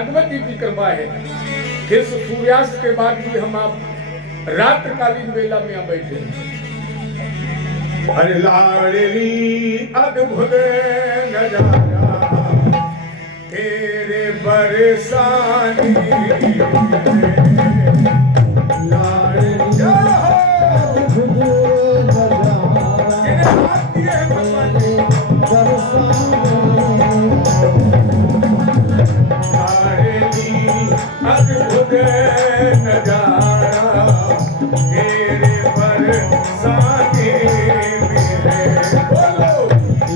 भागवत जी की कृपा है कि सूर्यास्त के बाद भी हम आप रात्रिकालीन वेला में यहाँ बैठे हैं। अरे लाडली अद्भुत नजारा तेरे बरसाने अद्भुत नजारा तेरे बरसाने में बोलो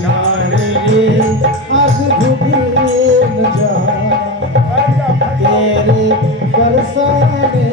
लाडली अद्भुत नजारा तेरे बरसाने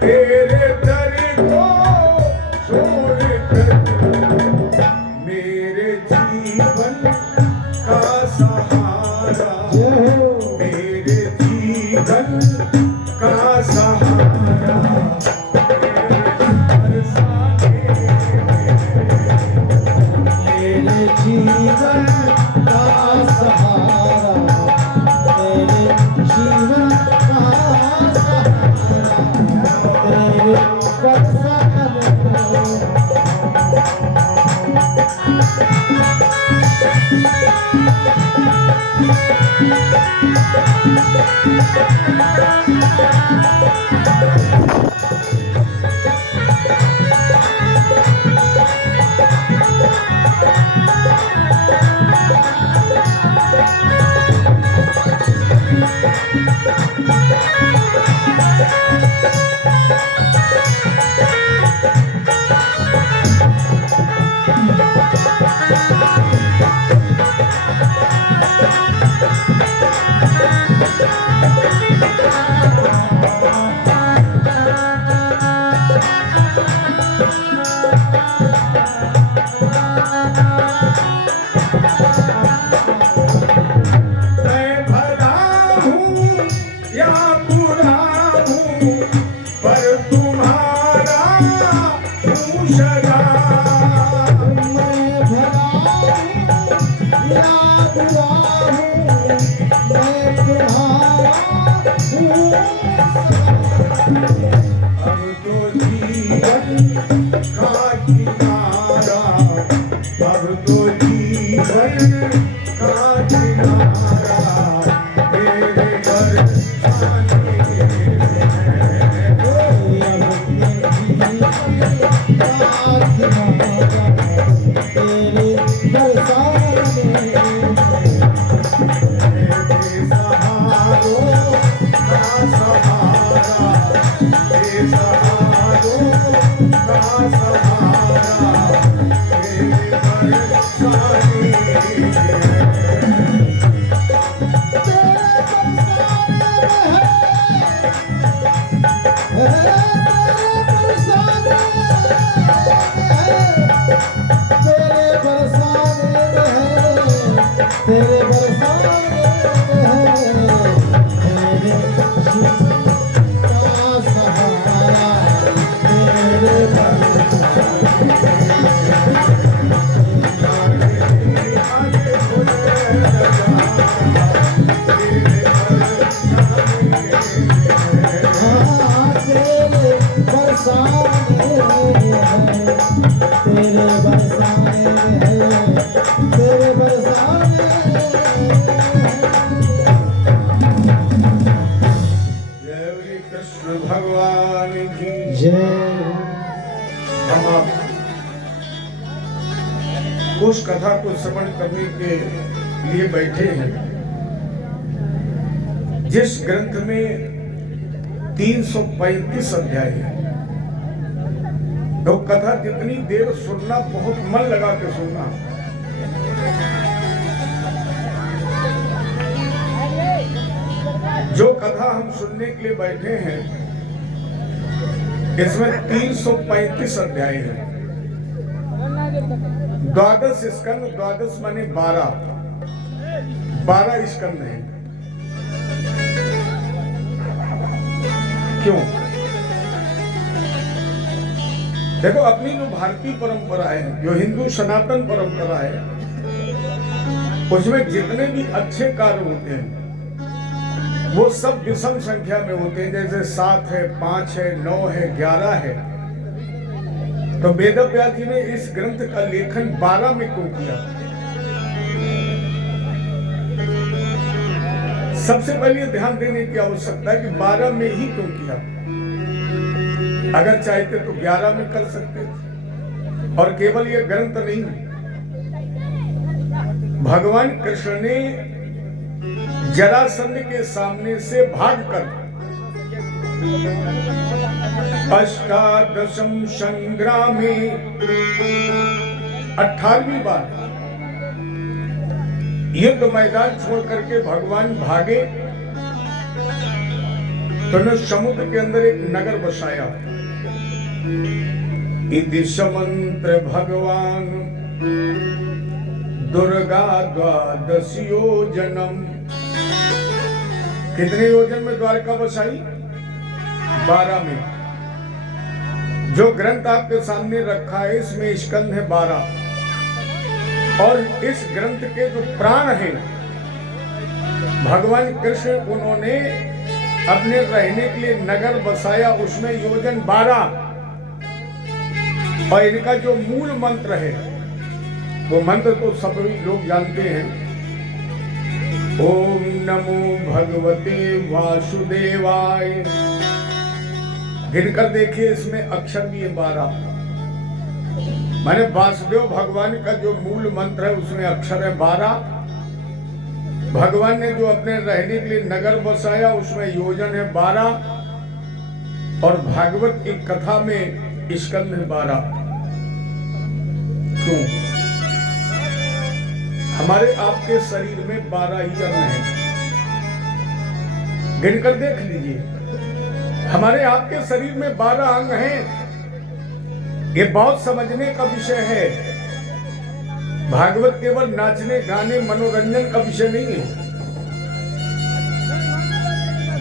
तेरे दर को छोड़ कर अब तो जीवन का किनारा तेरे बरसाने तेरे बरसाने तेरे का सहारा तेरे भगवान की जय। हम आप उस कथा को श्रवण करने के लिए बैठे हैं जिस ग्रंथ में 335 अध्याय है। तो कथा जितनी देर सुनना, बहुत मन लगा के सुनना। जो कथा हम सुनने के लिए बैठे हैं इसमें 335 अध्याय है। 12 स्कंद, 12 माने 12 स्कंद हैं। क्यों? देखो, अपनी जो भारतीय परंपरा है, जो हिंदू सनातन परंपरा है, उसमें जितने भी अच्छे कार्य होते हैं वो सब विषम संख्या में होते हैं। जैसे 7 है, 5 है, 9 है, 11 है। तो वेदव्यास जी ने इस ग्रंथ का लेखन 12 में क्यों किया? सबसे पहले ध्यान देने की आवश्यकता है कि 12 में ही क्यों किया। अगर चाहते तो 11 में कर सकते थे। और केवल यह ग्रंथ नहीं, भगवान कृष्ण ने जरासंध के सामने से भागकर 18 संग्राम में 18वीं बार युद्ध मैदान छोड़ करके भगवान भागे तो ने समुद्र के अंदर एक नगर बसाया। इति समंत्र भगवान दुर्गा 12 योजनम। कितने योजन में द्वारका बसाई? 12 में। जो ग्रंथ आपके सामने रखा है इसमें स्कंद है 12। और इस ग्रंथ के जो प्राण हैं भगवान कृष्ण, उन्होंने अपने रहने के लिए नगर बसाया, उसमें योजन 12। और इनका जो मूल मंत्र है वो मंत्र तो सभी लोग जानते हैं। ओम नमो भगवते वासुदेवाय। गिनकर देखिए, इसमें अक्षर भी है 12। माने वासुदेव भगवान का जो मूल मंत्र है उसमें अक्षर है 12। भगवान ने जो अपने रहने के लिए नगर बसाया उसमें योजन है 12। और भागवत की कथा में स्कंद है 12। क्यों? हमारे आपके शरीर में 12 ही अंग हैं। गिनकर देख लीजिए, हमारे आपके शरीर में 12 अंग हैं। ये बहुत समझने का विषय है। भागवत केवल नाचने गाने मनोरंजन का विषय नहीं है।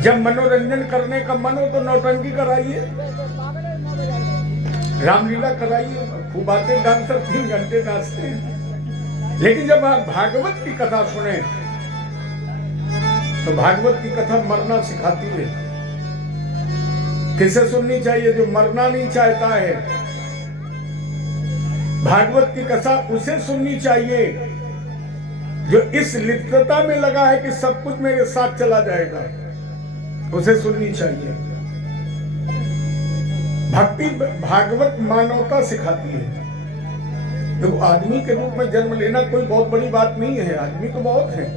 जब मनोरंजन करने का मन हो तो नौटंकी कराइए, रामलीला कराइए, खूब आते डांसर 3 घंटे नाचते हैं। लेकिन जब आप भागवत की कथा सुने तो भागवत की कथा मरना सिखाती है। किसे सुननी चाहिए? जो मरना नहीं चाहता है। भागवत की कथा उसे सुननी चाहिए जो इस लिप्तता में लगा है कि सब कुछ मेरे साथ चला जाएगा, उसे सुननी चाहिए। भक्ति भागवत मानवता सिखाती है। तो आदमी के रूप में जन्म लेना कोई बहुत बड़ी बात नहीं है, आदमी तो बहुत है,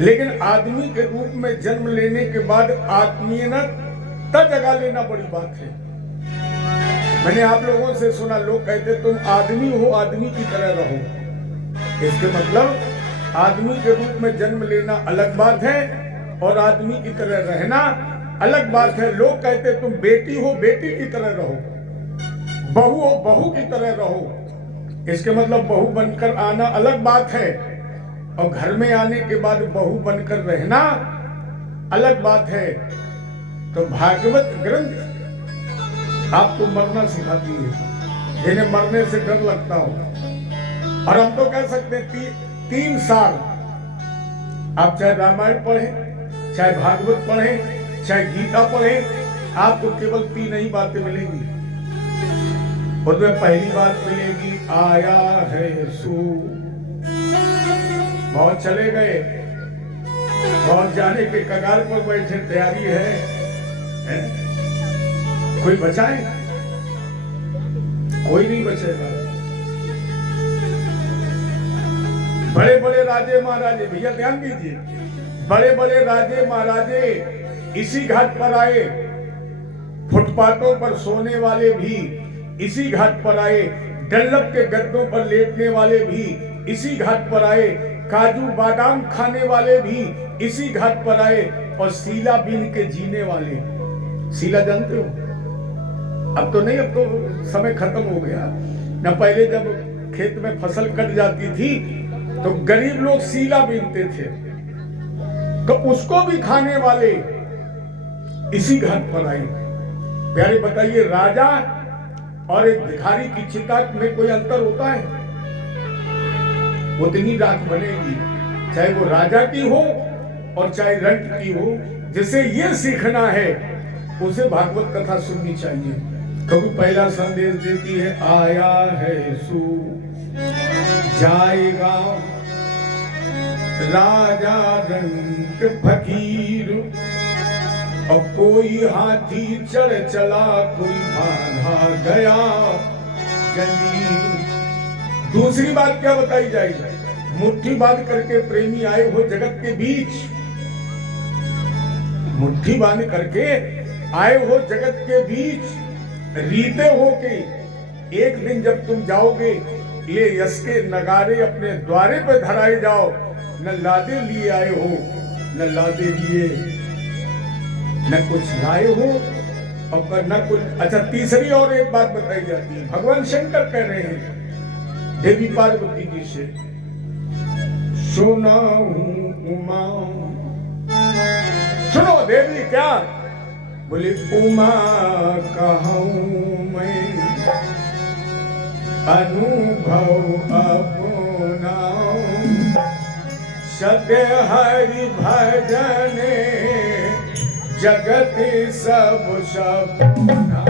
लेकिन आदमी के रूप में जन्म लेने के बाद आत्मीयता जगा लेना बड़ी बात है। मैंने आप लोगों से सुना, लोग कहते तुम आदमी हो, आदमी की तरह रहो। इसके मतलब आदमी के रूप में जन्म लेना अलग बात है और आदमी की तरह रहना अलग बात है। लोग कहते तुम बेटी हो, बेटी की तरह रहो, बहू हो, बहू की तरह रहो। इसके मतलब बहू बनकर आना अलग बात है और घर में आने के बाद बहू बनकर रहना अलग बात है। तो भागवत ग्रंथ आपको मरना सिखाती है, जिन्हें मरने से डर लगता हो। और हम तो कह सकते हैं 3 साल आप चाहे रामायण पढ़ें, चाहे भागवत पढ़ें, चाहे गीता पढ़ें, आपको केवल 3 ही बातें मिलेंगी। उसमें पहली बात मिलेगी आया है सू। बहुत चले गए, बहुत जाने के कगार पर बैठे, तैयारी है? कोई बचाए? कोई नहीं बचेगा। बड़े बड़े राजे महाराजे, भैया ध्यान दीजिए, बड़े बड़े राजे महाराजे इसी घाट पर आए, फुटपाथों पर सोने वाले भी इसी घाट पर आए, डल्लभ के गद्दों पर लेटने वाले भी इसी घाट पर आए, काजू बादाम खाने वाले भी इसी घाट पर आए, और सीला बीन के जीने वाले। सीला जानते हो? अब तो नहीं, अब तो समय खत्म हो गया ना। पहले जब खेत में फसल कट जाती थी तो गरीब लोग सीला बीनते थे, तो उसको भी खाने वाले इसी घाट पर आए। प्यारे बताइए, राजा और एक भिखारी की चिता में कोई अंतर होता है? उतनी राख बनेगी, चाहे वो राजा की हो और चाहे रंट की हो। जिसे ये सीखना है उसे भागवत कथा सुननी चाहिए, क्योंकि पहला संदेश देती है आया है सू, जाएगा राजा रंग फकीर, और कोई हाथी चढ़ चला, कोई बांधा गया जंजीर। दूसरी बात क्या बताई जाएगी? मुट्ठी बांध करके प्रेमी आए हो जगत के बीच, मुट्ठी बांध करके आए हो जगत के बीच, रीते हो के एक दिन जब तुम जाओगे, ये यश के नगारे अपने द्वारे पर धराए जाओ। न लादे लिए आए हो, न लादे लिए, न कुछ लाए हो और न कुछ। अच्छा, तीसरी और एक बात बताई जाती है, भगवान शंकर कह रहे हैं देवी पार्वती जी से, सुना हूं उमा। सुनो देवी, क्या बोले? उमा कहूं मैं अनुभव अपना, सत्य हरि भजने जगत सब सपना।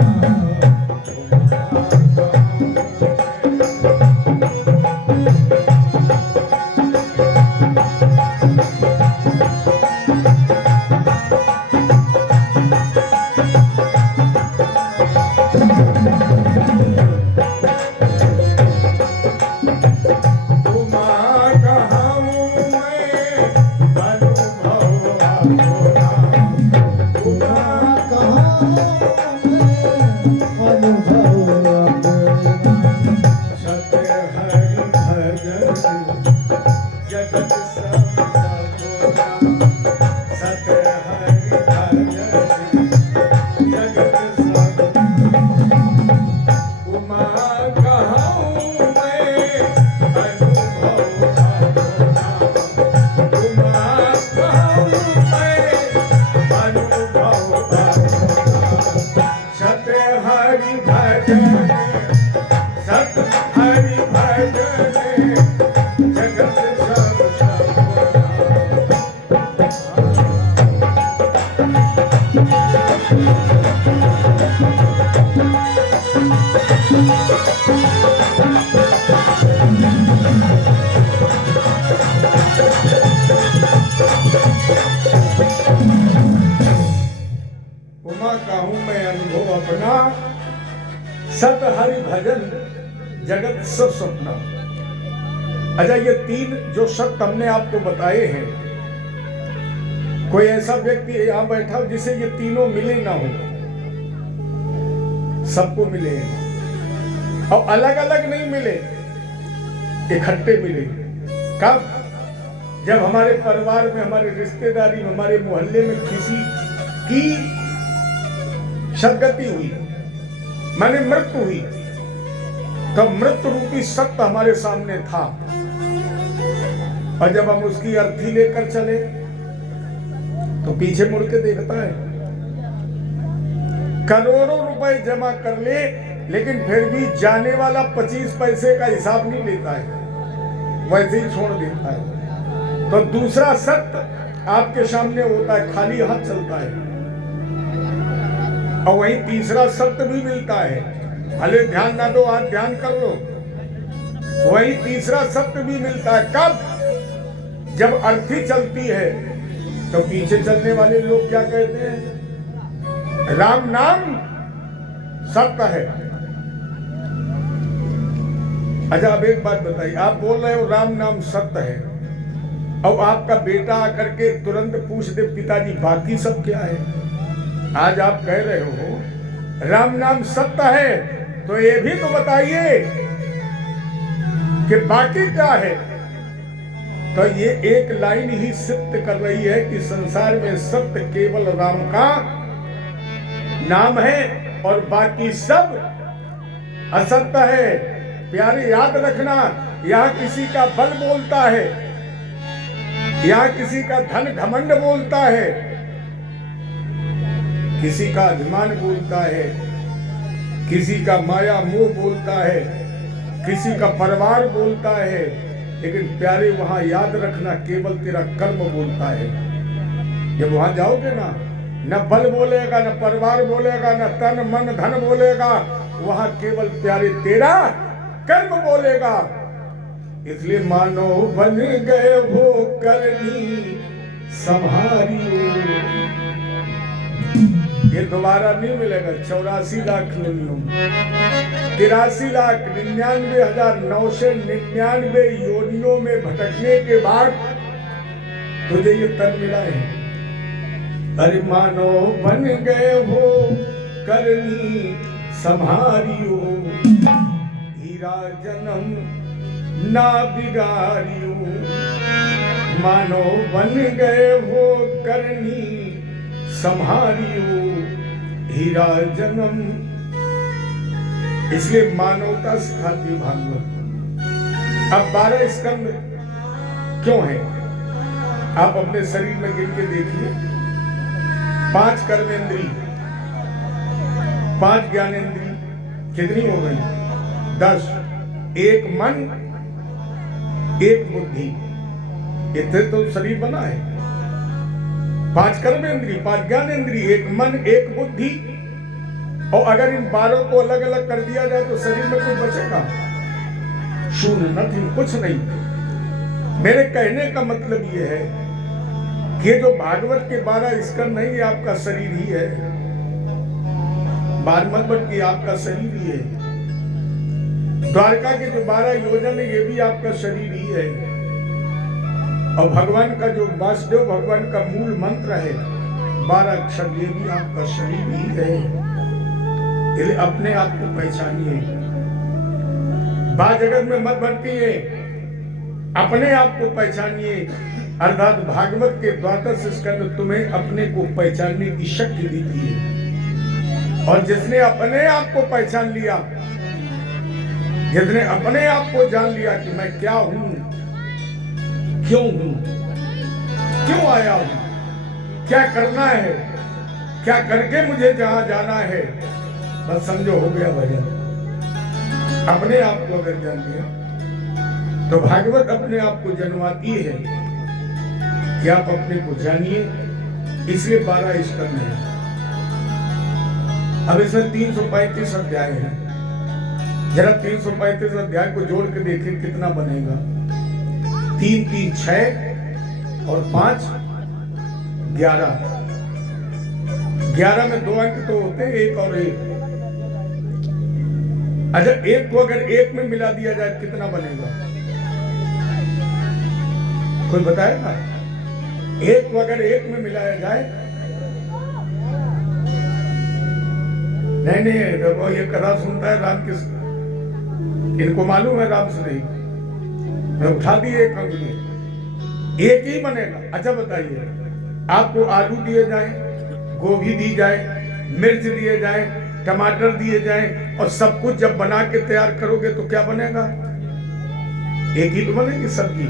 Thank you. सत हरि भजन जगत सब सपना। अच्छा, ये तीन जो सत्य हमने आपको बताए हैं, कोई ऐसा व्यक्ति यहां बैठा हो जिसे ये तीनों मिले ना हो? सबको मिले हैं और अलग अलग नहीं मिले, इकट्ठे मिले। कब? जब हमारे परिवार में, हमारे रिश्तेदारी में, हमारे मोहल्ले में किसी की सदगति हुई, माने मृत्यु हुई, तो मृत्यु रूपी सत्य हमारे सामने था। और जब हम उसकी अर्थी लेकर चले तो पीछे मुड़ के देखता है, करोड़ों रुपए जमा कर ले, लेकिन फिर भी जाने वाला 25 पैसे का हिसाब नहीं लेता है, वैसे ही छोड़ देता है। तो दूसरा सत्य आपके सामने होता है, खाली हाथ चलता है। और वहीं तीसरा सत्य भी मिलता है, भले ध्यान ना दो, आज ध्यान कर लो। वहीं तीसरा सत्य भी मिलता है। कब? जब अर्थी चलती है तो पीछे चलने वाले लोग क्या कहते हैं? राम नाम सत्य है। अच्छा, अब एक बात बताइए, आप बोल रहे हो राम नाम सत्य है, अब आपका बेटा आकर के तुरंत पूछ दे, पिताजी बाकी सब क्या है? आज आप कह रहे हो राम नाम सत्य है, तो ये भी तो बताइए कि बाकी क्या है। तो ये एक लाइन ही सिद्ध कर रही है कि संसार में सत्य केवल राम का नाम है और बाकी सब असत्य है। प्यारे, याद रखना, यहाँ किसी का बल बोलता है, यहाँ किसी का धन घमंड बोलता है, किसी का अभिमान बोलता है, किसी का माया मोह बोलता है, किसी का परिवार बोलता है, लेकिन प्यारे वहां याद रखना केवल तेरा कर्म बोलता है। जब वहां जाओगे ना, न बल बोलेगा, न परिवार बोलेगा, न तन मन धन बोलेगा, वहां केवल प्यारे तेरा कर्म बोलेगा। इसलिए मानो बन गए वो करनी संभारियो, ये दोबारा नहीं मिलेगा। 84 लाख योनियों, 83,99,999 योनियों में भटकने के बाद तुझे ये तन मिला है। अरे मानो बन गए हो करनी संभारियो, हीरा जन्म ना बिगारियो। मानो बन गए हो करनी संभारियो, हीरा जन्म। इसलिए मानवता सिखाती भागवत। अब 12 स्कंद क्यों है? आप अपने शरीर में गिन के देखिए। 5 कर्मेंद्री, 5 ज्ञानेंद्री, कितनी हो गई? 10। 1 मन, 1 बुद्धि, इतने तो शरीर बना है। 5 कर्मेंद्री, 5 ज्ञानेंद्री, 1 मन, 1 बुद्धि। और अगर इन 12 को अलग अलग कर दिया जाए तो शरीर में कुछ बचेगा? शून्य, नथिंग, कुछ नहीं। मेरे कहने का मतलब यह है कि जो भागवत के 12 स्कंद नहीं, आपका शरीर ही है। भागवत की आपका शरीर ही है। द्वारका के जो 12 योजन है, ये भी आपका शरीर ही है। और भगवान का जो वासुदेव भगवान का मूल मंत्र है 12 अक्षर, ये भी आपका शरीर ही है। इसलिए अपने आप को पहचानिए, बात जगत में मत भटकिए, अपने आप को पहचानिए। अर्थात भागवत के 12 स्कंद तुम्हें अपने को पहचानने की शक्ति देती है। और जिसने अपने आप को पहचान लिया, जिसने अपने आप को जान लिया कि मैं क्या हूं, क्यों हूं, क्यों आया हूं, क्या करना है, क्या करके मुझे जहां जाना है, बस समझो हो गया भजन। अपने आप को अगर जान लिया तो भागवत अपने आप को जन्माती है कि आप अपने को जानिए। इसलिए 12 स्कंद है। अब इसमें 335 अध्याय है। जरा 335 अध्याय को जोड़ के देखिए कितना बनेगा। 3 3 6 और 5 11। 11 में 2 अंक तो होते हैं, 1 और 1। अच्छा, एक को अगर एक में मिला दिया जाए कितना बनेगा? कोई बताएगा? एक को अगर एक में मिलाया जाए, नहीं देखो ये कथा सुनता है राम किस, इनको मालूम है राम से नहीं, मैं उठा दी एक अंगुली, एक ही बनेगा। अच्छा बताइए, आपको आलू दिए जाए, गोभी दी जाए, मिर्च दिए जाए, टमाटर दिए जाए और सब कुछ जब बना के तैयार करोगे तो क्या बनेगा? एक ही तो बनेगी सब्जी।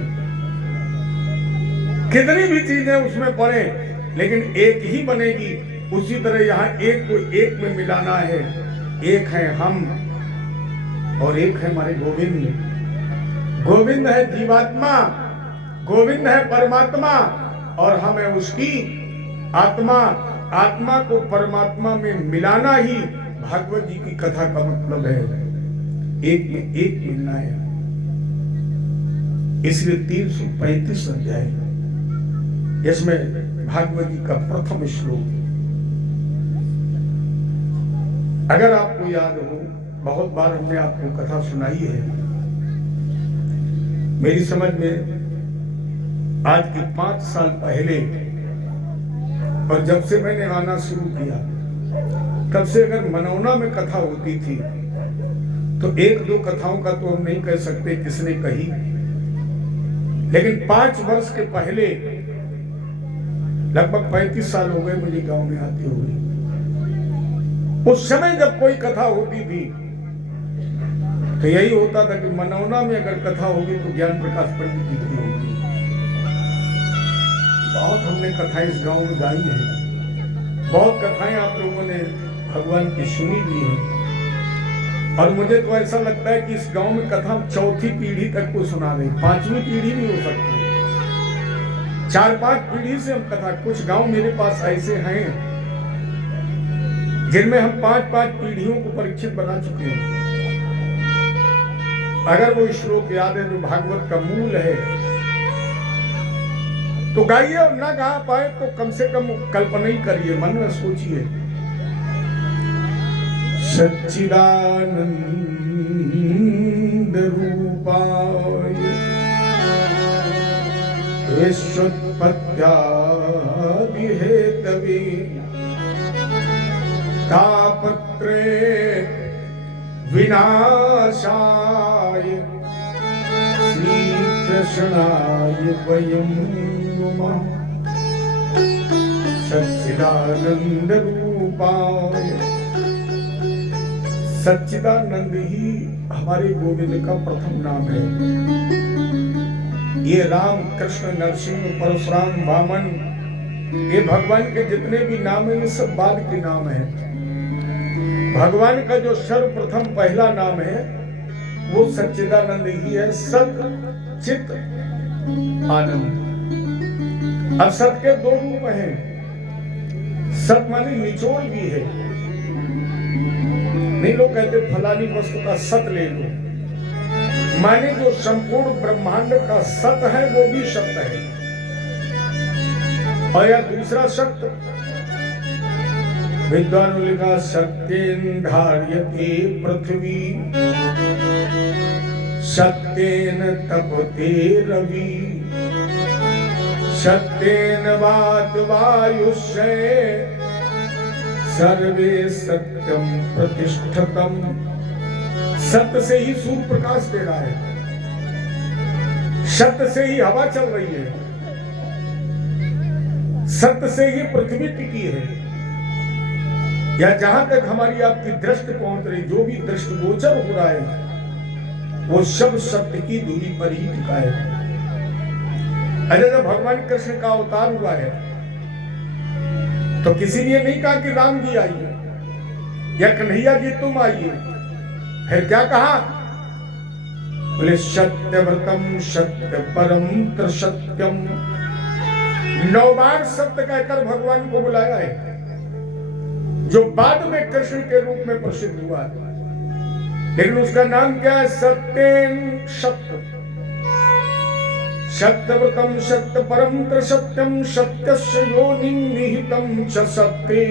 कितनी भी चीजें उसमें पड़े लेकिन एक ही बनेगी। उसी तरह यहाँ एक को एक में मिलाना है। एक है हम और एक है हमारे गोविंद। गोविंद है जीवात्मा, गोविंद है परमात्मा और हम है उसकी आत्मा। आत्मा को परमात्मा में मिलाना ही भागवत जी की कथा का मतलब है। एक में एक मिलना है। इसलिए 335 अध्याय इसमें भागवत जी का प्रथम श्लोक। अगर आपको याद हो, बहुत बार हमने आपको कथा सुनाई है। मेरी समझ में आज के 5 साल पहले और जब से मैंने आना शुरू किया तब से अगर मनौना में कथा होती थी तो 1-2 कथाओं का तो हम नहीं कह सकते किसने कही, लेकिन 5 वर्ष के पहले लगभग 35 साल हो गए मुझे गांव में आते हुए। उस समय जब कोई कथा होती थी तो यही होता था कि मनौना में अगर कथा होगी तो ज्ञान प्रकाश पंडित जी की होगी। बहुत हमने कथाएं इस गांव में गाई है, बहुत कथाएं आप लोगों ने भगवान की सुनी भी है। और मुझे तो ऐसा लगता है कि इस गांव में कथा 4थी पीढ़ी तक को सुना रहे, 5वीं पीढ़ी भी हो सकती है। 4-5 पीढ़ी से हम कथा, कुछ गांव मेरे पास ऐसे हैं जिनमें हम 5-5 पीढ़ियों को परीक्षित बना चुके हैं। अगर वो श्लोक याद है जो भागवत का मूल है तो गाइए, और ना गा पाए तो कम से कम कल्पना ही करिए, मन में सोचिए। सच्चिदानंद रूपाय विश्वोत्पत्त्यादि हेतवे तापत्रे विनाशाय श्री कृष्णाय वयं नमः। सच्चिदानंद रूपाय, सच्चिदानंद ही हमारे गोविंद का प्रथम नाम है। ये राम, कृष्ण, नरसिंह, परशुराम, वामन, ये भगवान के जितने भी नाम है ये सब बाद के नाम है। भगवान का जो सर्वप्रथम पहला नाम है वो सच्चिदानंद ही है। सत चित आनंद। अब सत के 2 रूप हैं। सत माने निचोड़ भी है। नहीं लोग कहते फलानी वस्तु का सत ले लो, माने जो संपूर्ण ब्रह्मांड का सत है वो भी सत्य है। और या दूसरा सत्य, विद्वानों ने लिखा सत्येन धार्यते पृथ्वी, सत्येन तपते रवि, सत्येन वात वायुष्य, सर्वे सत्यम प्रतिष्ठितम। सत्य से ही सूर्य प्रकाश दे रहा है, सत्य से ही हवा चल रही है, सत्य से ही पृथ्वी टिकी है। या जहां तक हमारी आपकी दृष्टि पहुंच रही, जो भी दृष्टिगोचर हो रहा है वो सब सत्य की दूरी पर ही टिका है। अरे जब भगवान कृष्ण का अवतार हुआ है तो किसी ने नहीं कहा कि राम जी आइए या कन्हैया जी तुम आइए, फिर क्या कहा? बोले सत्यव्रतम सत्य परम त्रिसत्यम। 9 बार सत्य कहकर भगवान को बुलाया है, जो बाद में कृष्ण के रूप में प्रसिद्ध हुआ है। लेकिन उसका नाम क्या है? सत्येन सत्य। सत्यव्रतम सत्य परम त्रिसत्यम, सत्यस्य योनिं निहितं च सत्ये,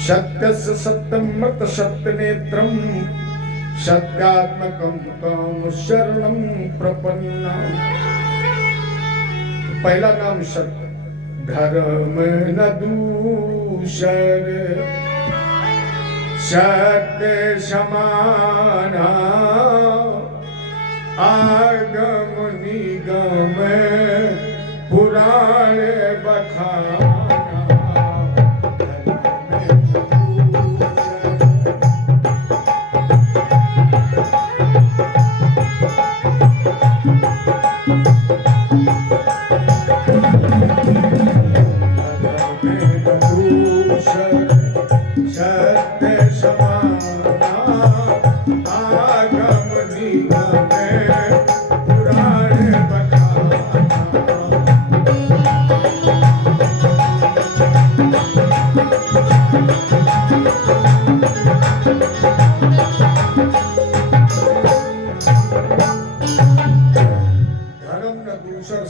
सत्यस्य सत्यम मृत सत्य नेत्रम, सत्यात्मकं त्वां शरणं प्रपन्ना। पहला नाम सत्य, धर्म न दूसर, सत्य समाना, आगम निगम पुराण बखाना।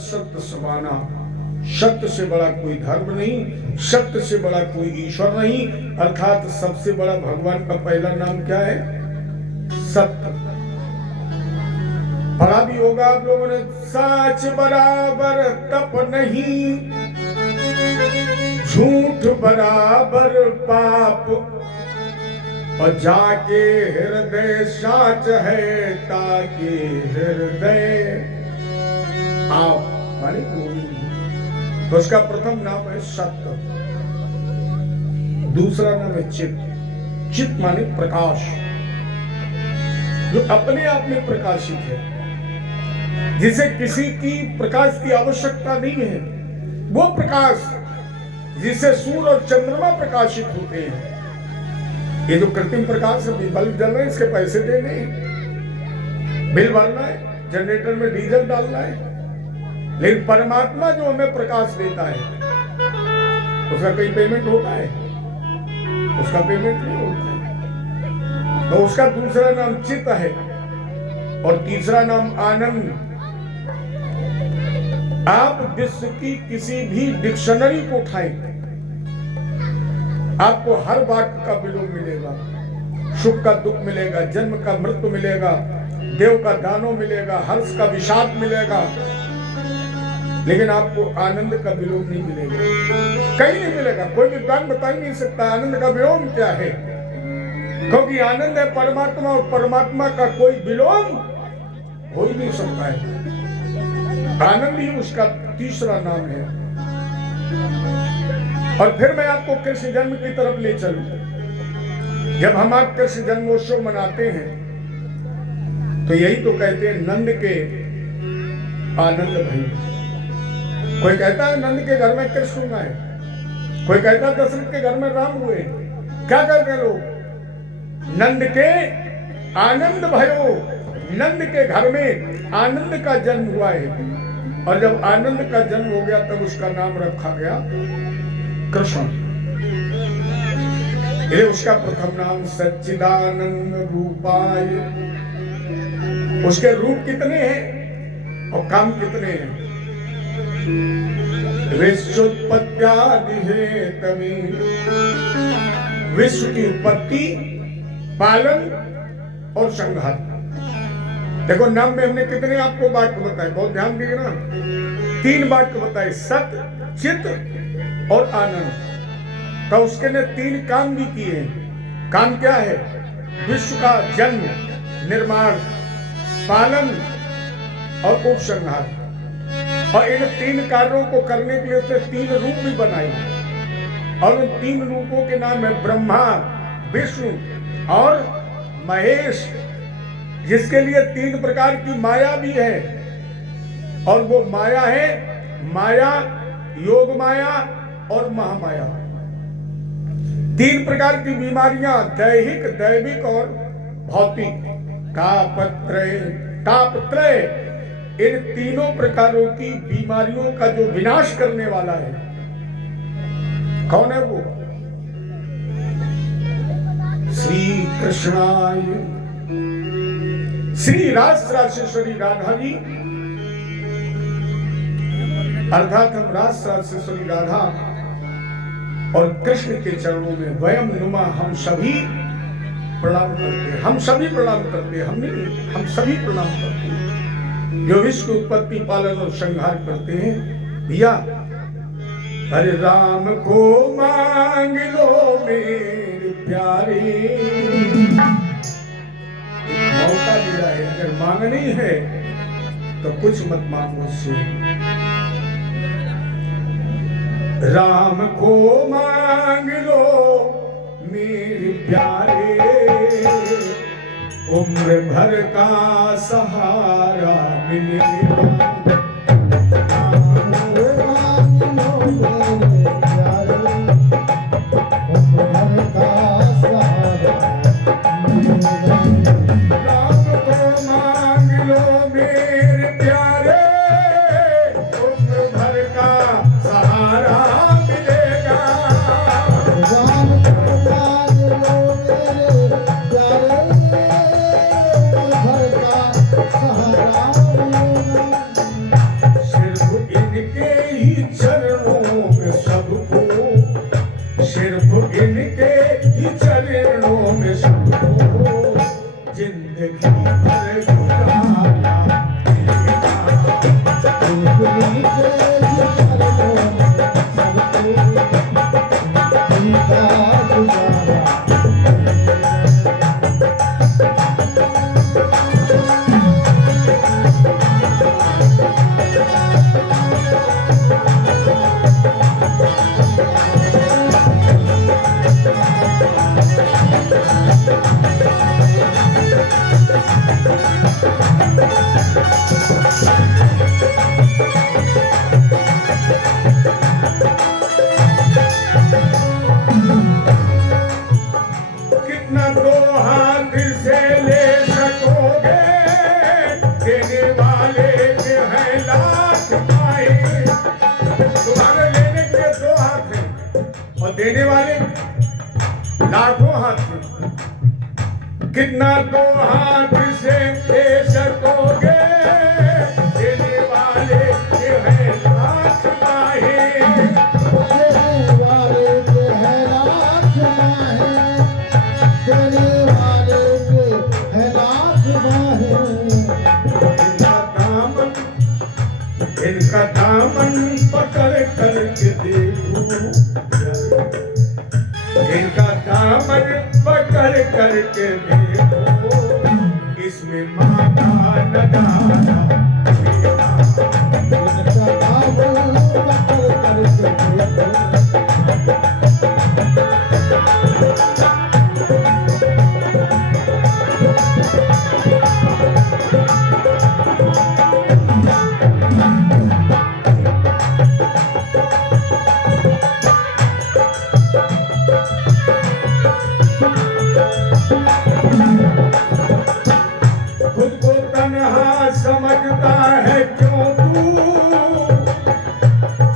सत्य समाना, सत्य से बड़ा कोई धर्म नहीं, सत्य से बड़ा कोई ईश्वर नहीं। अर्थात सबसे बड़ा भगवान का पहला नाम क्या है? सत्य। पढ़ा भी होगा आप लोगों ने, सच बराबर तप नहीं, झूठ बराबर पाप, और जाके हृदय साच है ताकि हृदय आप माने तो उसका प्रथम नाम है सत्य, दूसरा नाम है चित्त। चित्त माने प्रकाश, जो अपने आप में प्रकाशित है, जिसे किसी की प्रकाश की आवश्यकता नहीं है। वो प्रकाश जिसे सूर्य और चंद्रमा प्रकाशित होते हैं। ये जो कृत्रिम प्रकाश है, बल्ब जल रहे हैं, इसके पैसे देने, बिल भरना है, जनरेटर में डीजल डालना है। लेकिन परमात्मा जो हमें प्रकाश देता है, उसका कोई पेमेंट होता है? उसका पेमेंट नहीं होता है। तो उसका दूसरा नाम चित्त है और तीसरा नाम आनंद। आप विश्व की किसी भी डिक्शनरी को उठाएं, आपको हर वाक्य का विलोम मिलेगा। सुख का दुख मिलेगा, जन्म का मृत्यु मिलेगा, देव का दानव मिलेगा, हर्ष का विषाद मिलेगा, लेकिन आपको आनंद का विलोम नहीं मिलेगा। कहीं नहीं मिलेगा। कोई विद्वान बता ही नहीं सकता आनंद का विलोम क्या है, क्योंकि आनंद है परमात्मा और परमात्मा का कोई विलोम हो ही नहीं सकता है। आनंद ही उसका तीसरा नाम है। और फिर मैं आपको कृष्ण जन्म की तरफ ले चलूं। जब हम आप कृष्ण जन्मोत्सव मनाते हैं तो यही तो कहते हैं नंद के आनंद भई। कोई कहता है नंद के घर में कृष्ण हुआ है, कोई कहता है दशरथ के घर में राम हुए। क्या कहते हैं लोग? नंद के आनंद भयो, नंद के घर में आनंद का जन्म हुआ है। और जब आनंद का जन्म हो गया तब उसका नाम रखा गया कृष्ण। ये उसका प्रथम नाम सच्चिदानंद रूपाय। उसके रूप कितने हैं और काम कितने हैं? विश्वोत्पत्त्यादि हेतवे, विश्व की उत्पत्ति, पालन और संहार। देखो नाम में हमने कितने आपको वाक्य बताए, बहुत ध्यान दिए ना। 3 वाक्य बताए, सत्य, चित्त और आनंद। तो उसके ने 3 काम भी किए। काम क्या है? विश्व का जन्म, निर्माण, पालन और उपसंहार। और इन 3 कार्यों को करने के लिए उसने 3 रूप भी बनाए। और उन 3 रूपों के नाम है ब्रह्मा, विष्णु और महेश, जिसके लिए 3 प्रकार की माया भी है। और वो माया है माया, योग माया और महामाया। 3 प्रकार की बीमारियां, दैहिक, दैविक और भौतिक। तापत्रय, इन तीनों प्रकारों की बीमारियों का जो विनाश करने वाला है, कौन है वो? श्री कृष्णाय। श्री राजराजेश्वरी राधा जी, अर्थात हम राजराजेश्वरी राधा और कृष्ण के चरणों में वयम नुमा, हम सभी प्रणाम करते हैं, हम सभी प्रणाम करते हैं, हम नहीं, हम सभी प्रणाम करते हैं जो विश्व की उत्पत्ति पालन और संहार करते हैं। भैया हरे राम को मांग लो मेरे प्यारे, मौका दिया है, अगर मांगनी है तो कुछ मत मांगो मुझसे। राम को मांग लो मेरे प्यारे, उम्र भर का सहारा मिलेगा। देने वाले लाखों हाथ हैं, कितना तो हाथ से दे सकोगे, देने वाले के हैं लाख बाहें, देने वाले के हैं लाख बाहें, देने वाले के हैं लाख बाहें। इनका दामन पकड़ करके देखो, इनका दामन पकड़ करके देखो, इसमें माता नजारा इनका दामन पकड़ करके समझता है क्यों तू,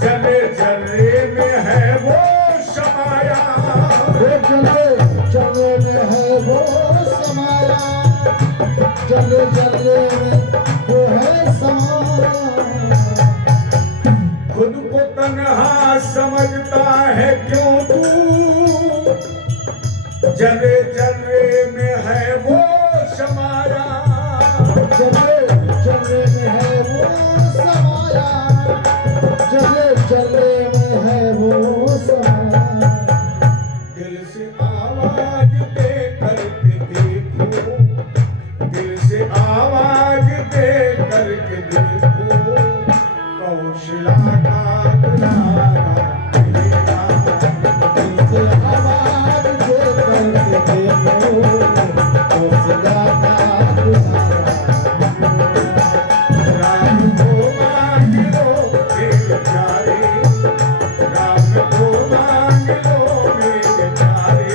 जले जले में है वो समाया, जले जले में है वो समाया, जले जले में वो है समाया। खुद को तन्हा समझता है क्यों तू, जले जले में है वो समाया, जले जले में है वो समाया, जले जले में है वो समाया। दिल से आवाज दे करके देखो, दिल से आवाज दे करके देखो, कौशला का दुलारा मिलेगा। दिल से आवाज दे करके देखो, कौशला का दुलारा। राम को मांग लो मेरे प्यारे, राम को मांग लो मेरे प्यारे,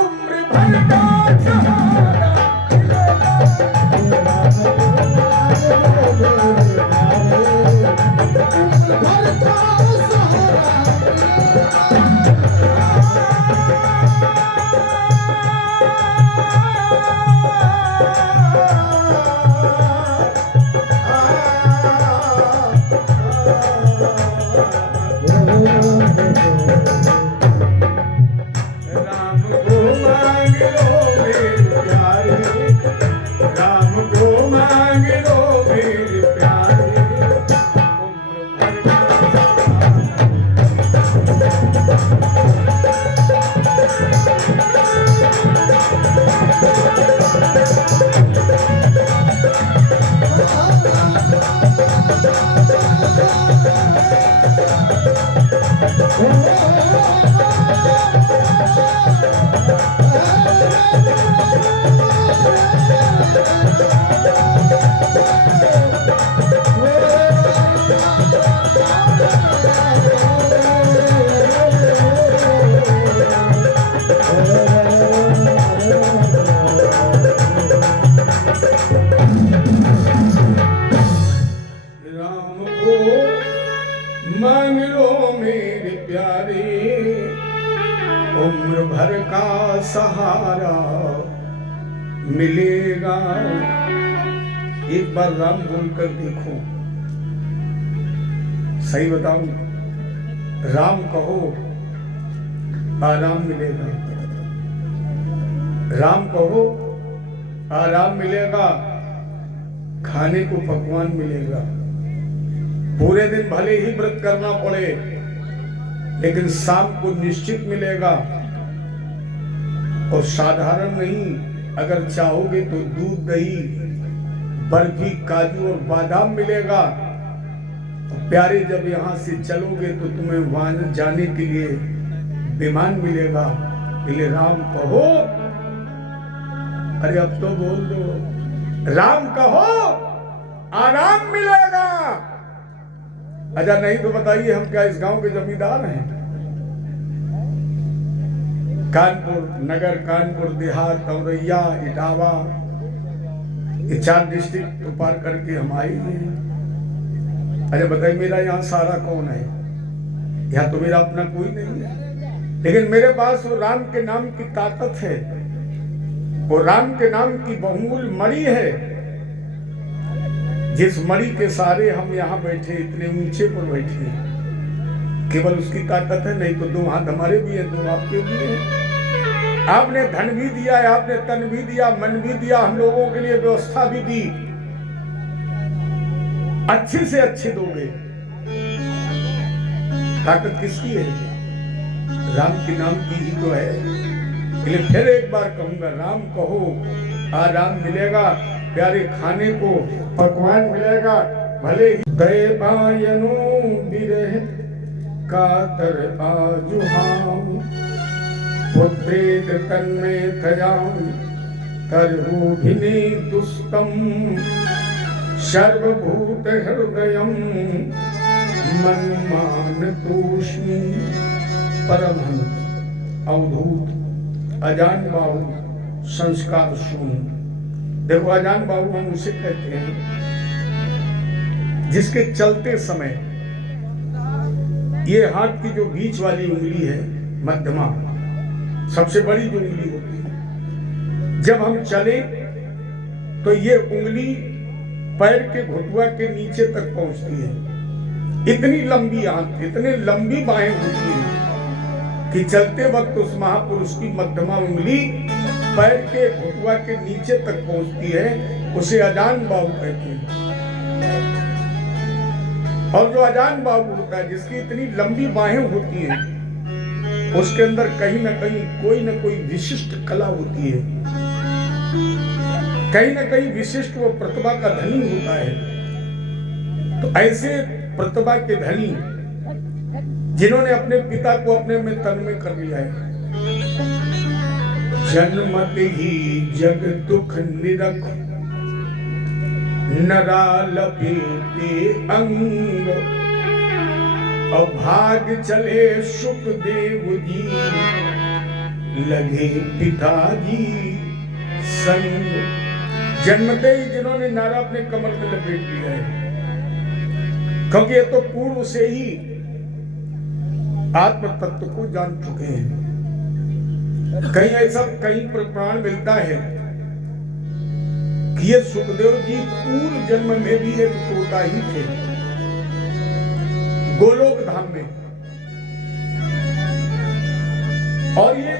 उम्र भर का सहारा मिलेगा। राम को मांग लो मेरे प्यारे, उम्र भर का सहारा मिलेगा। एक बार राम बोलकर देखो, सही बताऊं, राम कहो आराम मिलेगा, राम कहो आराम मिलेगा, खाने को पकवान मिलेगा। पूरे दिन भले ही व्रत करना पड़े, लेकिन शाम को निश्चित मिलेगा। और साधारण नहीं, अगर चाहोगे तो दूध, दही, बर्फी, काजू और बादाम मिलेगा। और प्यारे, जब यहाँ से चलोगे तो तुम्हें वहां जाने के लिए विमान मिलेगा। इसलिए राम कहो, अरे अब तो बोल दो, राम कहो आराम मिलेगा। अच्छा नहीं तो बताइए, हम क्या इस गांव के जमींदार हैं? कानपुर नगर, कानपुर देहात, औरैया, इटावा, ये 4 डिस्ट्रिक्ट तो पार करके हम आए हैं। अच्छा बताइए, मेरा यहाँ सारा कौन है? यहाँ तो मेरा अपना कोई नहीं है, लेकिन मेरे पास वो राम के नाम की ताकत है, वो राम के नाम की बहुमूल्य मणि है, जिस मणि के सारे हम यहाँ बैठे, इतने ऊंचे पर बैठे, केवल उसकी ताकत है। नहीं तो 2 हाथ हमारे भी है, 2 आपके भी है। आपने धन भी दिया है, आपने तन भी दिया, मन भी दिया, हम लोगों के लिए व्यवस्था भी दी। अच्छे से अच्छे दोगे, ताकत किसकी है? राम के नाम की ही तो है। इसलिए फिर एक बार कहूंगा, राम कहो आराम मिलेगा, प्यारे खाने को पकवान मिलेगा। भले ही दे पायनो बिरह कातर आजुहाम, पुत्रेत तन्मे थयाम तरहूभिने दुस्तम, सर्वभूत हृदयम मनमान तूष्णी। परमहंस अवधूत अजान बाबू संस्कार शून्य। देखो, अजान बाबू हम उसे कहते हैं जिसके चलते समय ये हाथ की जो बीच वाली उंगली है, मध्यमा, सबसे बड़ी जो उंगली होती है, जब हम चले तो ये उंगली पैर के घुटवा के नीचे तक पहुंचती है। इतनी लंबी हाथ, इतनी लंबी बाहें होती हैं कि चलते वक्त उस महापुरुष की मध्यमा उंगली पैर के घुटवा के नीचे तक पहुंचती है। उसे अजान बाहु कहते हैं। और जो अजान बाहु होता है, जिसकी इतनी लंबी बाहें होती हैं, उसके अंदर कहीं ना कहीं कोई ना कोई विशिष्ट कला होती है, कहीं ना कहीं विशिष्ट वो प्रतिभा का धनी होता है। तो ऐसे प्रतिभा के धनी जिन्होंने अपने पिता को अपने में तन में कर लिया है, जन्मत ही जग दुख निरख नरा लपेटे अंग, अभाग चले सुखदेव जी लगे पिताजी संग। जन्मते ही जिन्होंने नारा अपने कमर में लपेट लिया है, क्योंकि ये तो पूर्व से ही आत्म तत्व को जान चुके हैं। कहीं ऐसा कहीं प्रमाण मिलता है कि ये सुखदेव जी पूर्व जन्म में भी एक तोता ही थे, गोलोक धाम में। और ये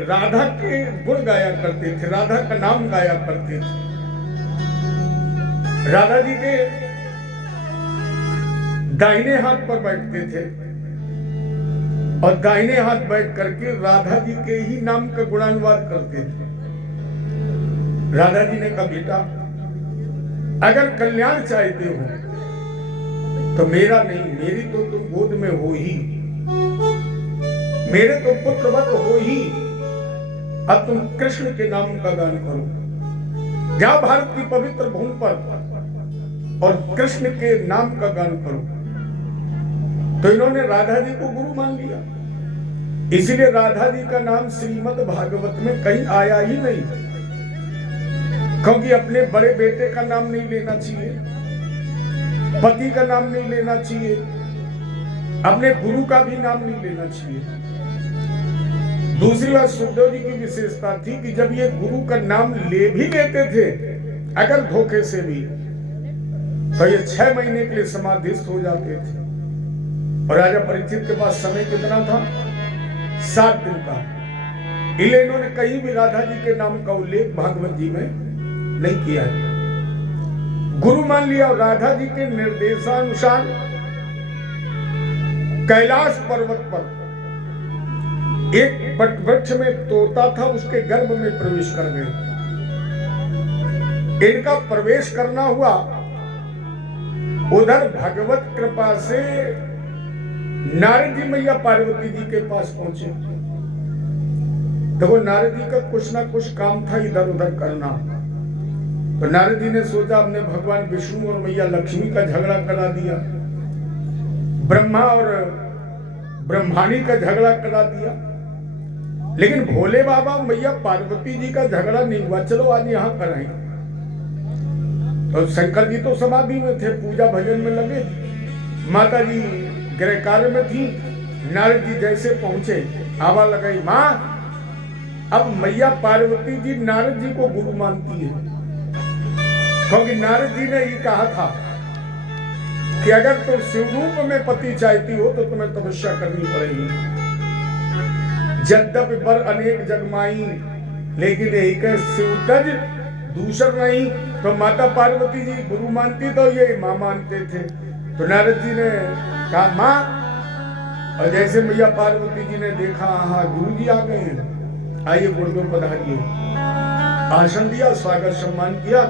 राधा के गुण गाया करते थे, राधा का नाम गाया करते थे। राधा जी के दाहिने हाथ पर बैठते थे और दाहिने हाथ बैठ करके राधा जी के ही नाम का गुणानुवाद करते थे। राधा जी ने कहा, बेटा अगर कल्याण चाहते हो तो मेरा नहीं, मेरी तो तुम गोद में हो ही, मेरे तो पुत्रवत हो ही, अब तुम कृष्ण के नाम का गान करो। जाओ भारत की पवित्र भूमि पर और कृष्ण के नाम का गान करो। तो इन्होंने राधा जी को गुरु मान लिया। इसीलिए राधा जी का नाम श्रीमद् भागवत में कहीं आया ही नहीं, क्योंकि अपने बड़े बेटे का नाम नहीं लेना चाहिए, पति का नाम नहीं लेना चाहिए, अपने गुरु का भी नाम नहीं लेना चाहिए। दूसरी बात, सुखदेव जी की विशेषता थी कि जब ये गुरु का नाम ले भी लेते थे अगर धोखे से भी, तो ये 6 महीने के लिए समाधिस्थ हो जाते थे। और राजा परीक्षित के पास समय कितना था? 7 दिन का। इसलिए इन्होंने कहीं भी राधा जी के नाम का उल्लेख भागवत जी में नहीं किया है। गुरु मान लिया। और राधा जी के निर्देशानुसार कैलाश पर्वत पर एक बट वृक्ष में तोता था, उसके गर्भ में प्रवेश कर गए। इनका प्रवेश करना हुआ, उधर भगवत कृपा से नारद जी मैया पार्वती जी के पास पहुंचे। देखो, नारद जी का कुछ ना कुछ काम था इधर उधर करना। तो नारद जी ने सोचा हमने भगवान विष्णु और मैया लक्ष्मी का झगड़ा करा दिया, ब्रह्मा और ब्रह्माणी का झगड़ा करा दिया, लेकिन भोले बाबा मैया पार्वती जी का झगड़ा नहीं हुआ। चलो आज यहां कराएंगे। तो शंकर जी तो समाधि में थे, पूजा भजन में लगे, माता जी गृह कार्य में थी। नारद जी जैसे पहुंचे, आवाज लगाई, मां अब मैया पार्वती जी नारद जी को गुरु मानती है, क्योंकि नारद जी ने ये कहा था कि अगर तुम शिवरूप में पति चाहती हो तो तुम्हें तपस्या करनी पड़ेगी। यद्यपि बर अनेक जगमाई, लेकिन यही के शिवतज दूसर नहीं। तो माता पार्वती जी गुरु मानती तो ये मां मानते थे। तो नारद जी ने कहा मां, और जैसे मैया पार्वती जी ने देखा हाँ गुरु जी आ गए हैं, आइए गुरुदेव पधारिए। आसन दिया, स्वागत सम्मान किया।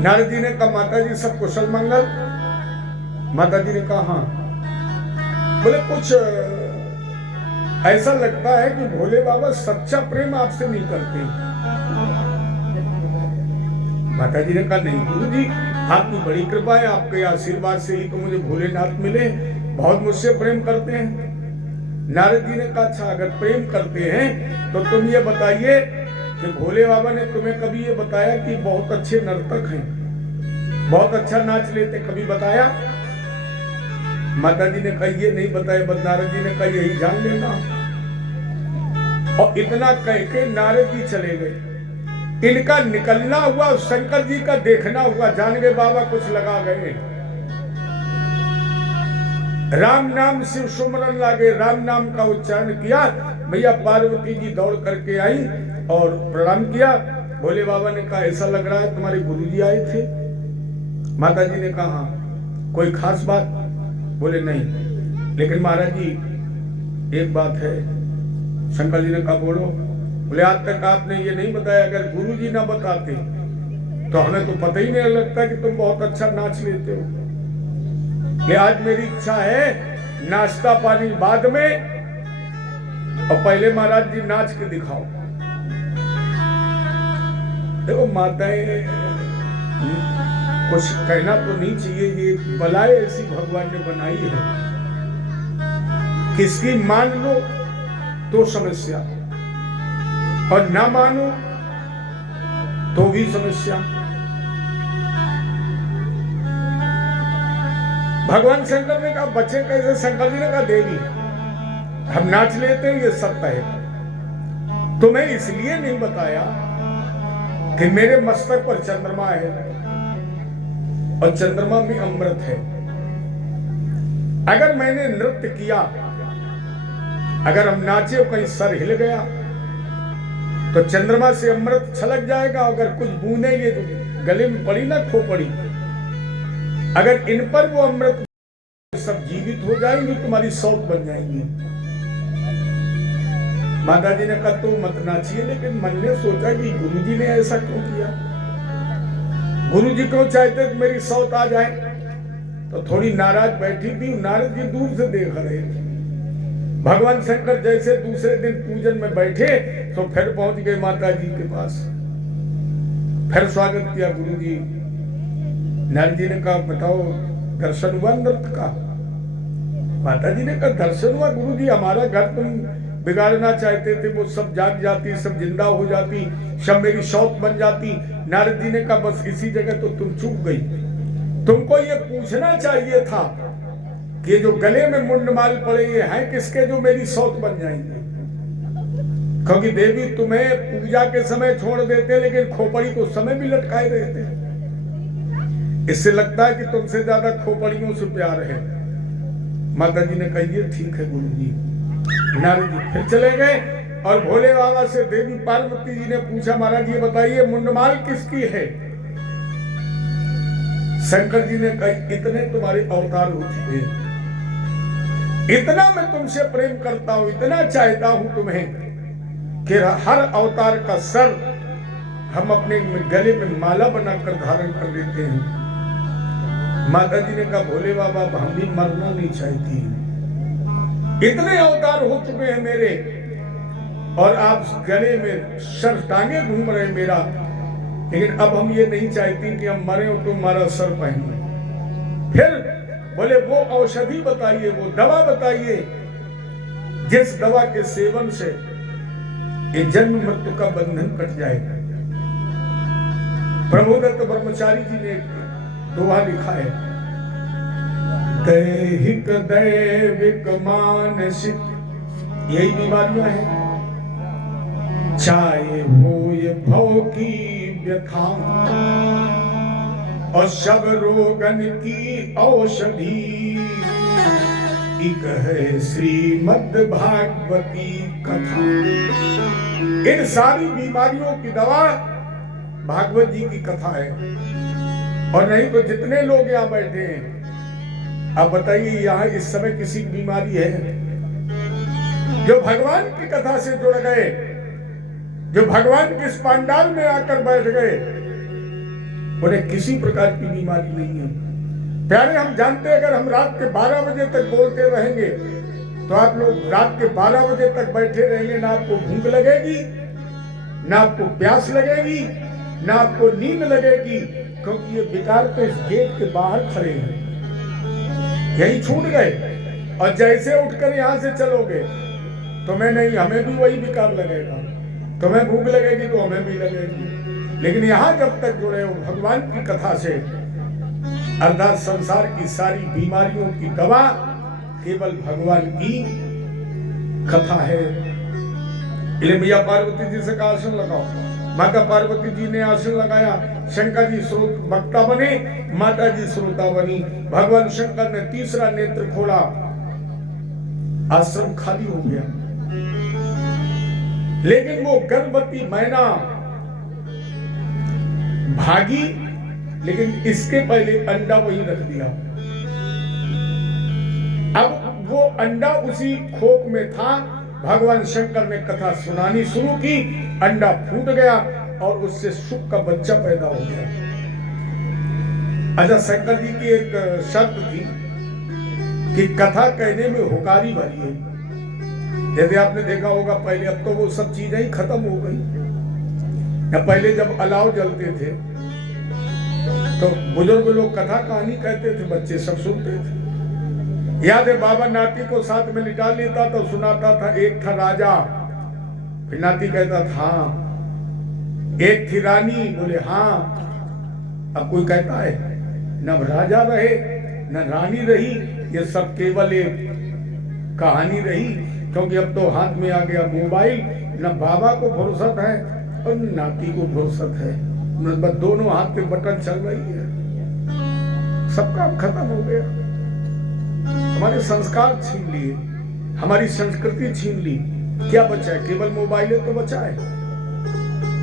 नारद जी ने कहा माता जी सब कुशल मंगल? माता जी ने कहा हाँ। बोले कुछ ऐसा लगता है कि भोले बाबा सच्चा प्रेम आपसे नहीं करते। माता जी ने कहा नहीं गुरु जी, आपकी बड़ी कृपा है, आपके आशीर्वाद से ही तो मुझे भोलेनाथ मिले, बहुत मुझसे प्रेम करते हैं। नारद जी ने कहा अच्छा, अगर प्रेम करते हैं तो तुम ये बताइए कि भोले बाबा ने तुम्हें कभी ये बताया कि बहुत अच्छे नर्तक हैं, बहुत अच्छा नाच लेते, कभी बताया? माता जी ने कहा ये नहीं बताया, बस नारद जी ने कहा यही जान लेना। और इतना कह के नारद जी चले गए। इनका निकलना हुआ, शंकर जी का देखना हुआ, जान गए बाबा कुछ लगा गए। राम नाम शिव सुमरन लागे, राम नाम का उच्चारण किया। मैया पार्वती जी दौड़ करके आई और प्रणाम किया। भोले बाबा ने कहा ऐसा लग रहा है तुम्हारे गुरुजी आए थे। माता जी ने कहा कोई खास बात? बोले नहीं, लेकिन महाराज जी एक बात है। शंकर जी ने कहा बोलो। बोले आज तक आपने ये नहीं बताया, अगर गुरु जी ना बताते तो हमें तो पता ही नहीं लगता कि तुम बहुत अच्छा नाच लेते हो। ये आज मेरी इच्छा है नाश्ता पानी बाद में, और पहले महाराज जी नाच के दिखाओ। देखो माताएं, कुछ कहना तो नहीं चाहिए, ये बलाएं ऐसी भगवान ने बनाई है, किसकी मान लो तो समस्या, और ना मानो तो भी समस्या। भगवान शंकर ने कहा बच्चे कैसे? शंकर जी ने कहा देवी हम नाच लेते हैं, ये सत्य है। तुम्हें इसलिए नहीं बताया कि मेरे मस्तक पर चंद्रमा है और चंद्रमा में अमृत है। अगर मैंने नृत्य किया, अगर हम नाचे और कहीं सर हिल गया तो चंद्रमा से अमृत छलक जाएगा। अगर कुछ बूंदे ये तो गले में पड़ी ना खोपड़ी, अगर इन पर वो अमृत सब जीवित हो जाएंगे, तुम्हारी सौत बन जाएंगी। माता जी ने कहा तू मत नाचिए, लेकिन मन ने सोचा कि गुरुजी ने ऐसा क्यों किया? गुरुजी क्यों चाहते कि मेरी सौत आ जाए? तो थोड़ी नाराज बैठी थी। नारद जी दूर से देख रहे थे। भगवान शंकर जैसे दूसरे दिन पूजन में बैठे तो फिर पहुंच गए माता जी के पास, फिर स्वागत किया गुरु जी। नारद जी ने कहा बताओ दर्शन हुआ नृत्य का? माता जी ने कहा दर्शन हुआ गुरु जी, हमारा घर तुम बिगाड़ना चाहते थे, वो सब जाग जाती, सब जिंदा हो जाती, सब मेरी शौक बन जाती। नारद जी ने कहा बस इसी जगह तो तुम चूक गई, तुमको ये पूछना चाहिए था कि जो गले में मुंडमाल पड़े ये हैं किसके जो मेरी शौक बन जाएंगे, क्योंकि देवी तुम्हें पूजा के समय छोड़ देते लेकिन खोपड़ी को समय भी लटकाए रहते। इससे लगता है कि तुमसे ज्यादा खोपड़ियों से प्यार है। माता जी ने कही ये ठीक है गुरु जी। नारद जी फिर चले गए और भोले बाबा से देवी पार्वती जी ने पूछा महाराज ये बताइए मुंडमाल किसकी है? शंकर जी ने कहा इतने तुम्हारे अवतार हो चुके हैं, इतना मैं तुमसे प्रेम करता हूं, इतना चाहता हूं तुम्हें कि हर अवतार का सर हम अपने गले में माला बनाकर धारण कर लेते हैं। माता जी ने कहा भोले बाबा हम भी मरना नहीं चाहती, इतने अवतार हो चुके हैं मेरे और आप गले में सर टांगे घूम रहे मेरा, लेकिन अब हम ये नहीं चाहती कि हम मरे और तुम हमारा सर पहने। फिर बोले वो औषधि बताइए, वो दवा बताइए जिस दवा के सेवन से ये जन्म मृत्यु का बंधन कट जाएगा। प्रभुदत्त ब्रह्मचारी जी ने दोहा लिखा है, दैहिक दैविक मानसिक यही बीमारियां हैं, चाहे हो ये भव की व्यथा और सब रोगन की औषधि, एक है श्रीमद् भागवती कथा। इन सारी बीमारियों की दवा भागवत जी की कथा है। और नहीं तो जितने लोग यहाँ बैठे हैं, आप बताइए यहाँ इस समय किसी की बीमारी है? जो भगवान की कथा से जुड़ गए, जो भगवान के इस पंडाल में आकर बैठ गए, उन्हें किसी प्रकार की बीमारी नहीं है। प्यारे हम जानते हैं अगर हम रात के 12 बजे तक बोलते रहेंगे तो आप लोग रात के 12 बजे तक बैठे रहेंगे, ना आपको भूख लगेगी, ना आपको प्यास लगेगी, ना आपको नींद लगेगी, क्योंकि ये विकार तो इस गेट के बाहर खड़े हैं, यही छूट गए। और जैसे उठकर यहाँ से चलोगे तुम्हें नहीं हमें भी वही विकार लगेगा, तुम्हें भूख लगेगी तो हमें भी लगेगी। लेकिन यहाँ जब तक जुड़े हो भगवान की कथा से, अर्थात संसार की सारी बीमारियों की दवा केवल भगवान की कथा है। इसलिए भैया पार्वती जी से कहा आसन लगाओ, माता पार्वती जी ने आसन लगाया, शंकर जी श्रोत वक्ता बने, माता जी श्रोता बनी। भगवान शंकर ने तीसरा नेत्र खोला, आश्रम खाली हो गया। लेकिन वो गर्भवती मैना भागी, लेकिन इसके पहले अंडा वही रख दिया। अब वो अंडा उसी खोक में था। भगवान शंकर ने कथा सुनानी शुरू की, अंडा फूट गया और उससे सुख का बच्चा पैदा हो गया। अच्छा, शंकर जी की एक शर्त थी कि कथा कहने में होकारी भरी है। यदि आपने देखा होगा पहले, अब तो वो सब चीजें ही खत्म हो गई। या पहले जब अलाव जलते थे तो बुजुर्ग लोग कथा कहानी कहते थे, बच्चे सब सुनते थे। याद है बाबा नाती को साथ में लिटा लेता तो सुनाता था, एक था राजा, फिर नाती कहता था हाँ, एक थी रानी, बोले हाँ। अब कोई कहता है न राजा रहे न रानी रही, ये सब केवल एक कहानी रही, क्योंकि अब तो हाथ में आ गया मोबाइल, न बाबा को फुर्सत है और न नाती को फुर्सत है, बस दोनों हाथ पे बटन चल रही है, सब काम खत्म हो गया। हमारे संस्कार छीन लिए, हमारी संस्कृति छीन ली, क्या बचा है? केवल मोबाइल तो बचा है।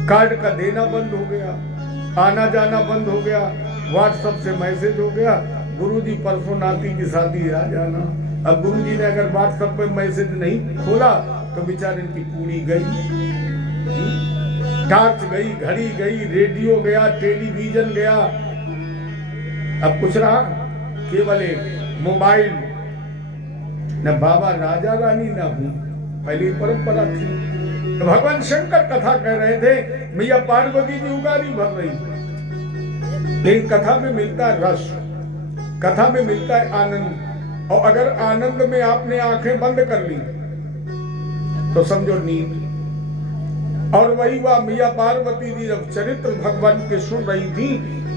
कार्ड का देना बंद हो गया, आना जाना बंद हो गया, व्हाट्सएप से मैसेज हो गया, गुरुजी परसों नाती की शादी आ जाना। अब गुरुजी ने अगर व्हाट्सएप पे मैसेज नहीं खोला तो बेचारे की पूरी गई, टार्च गई, घड़ी गई, रेडियो गया, टेलीविजन गया, अब कुछ रहा केवल एक मोबाइल। न बाबा राजा रानी न हूं, पहली परंपरा थी। तो भगवान शंकर कथा कह रहे थे, मैया पार्वती जी उगारी भर रही थी। लेकिन कथा में मिलता है रस, कथा में मिलता है आनंद, और अगर आनंद में आपने आंखें बंद कर ली तो समझो नींद। और वही वह मैया पार्वती जी जब चरित्र भगवान के सुन रही थी,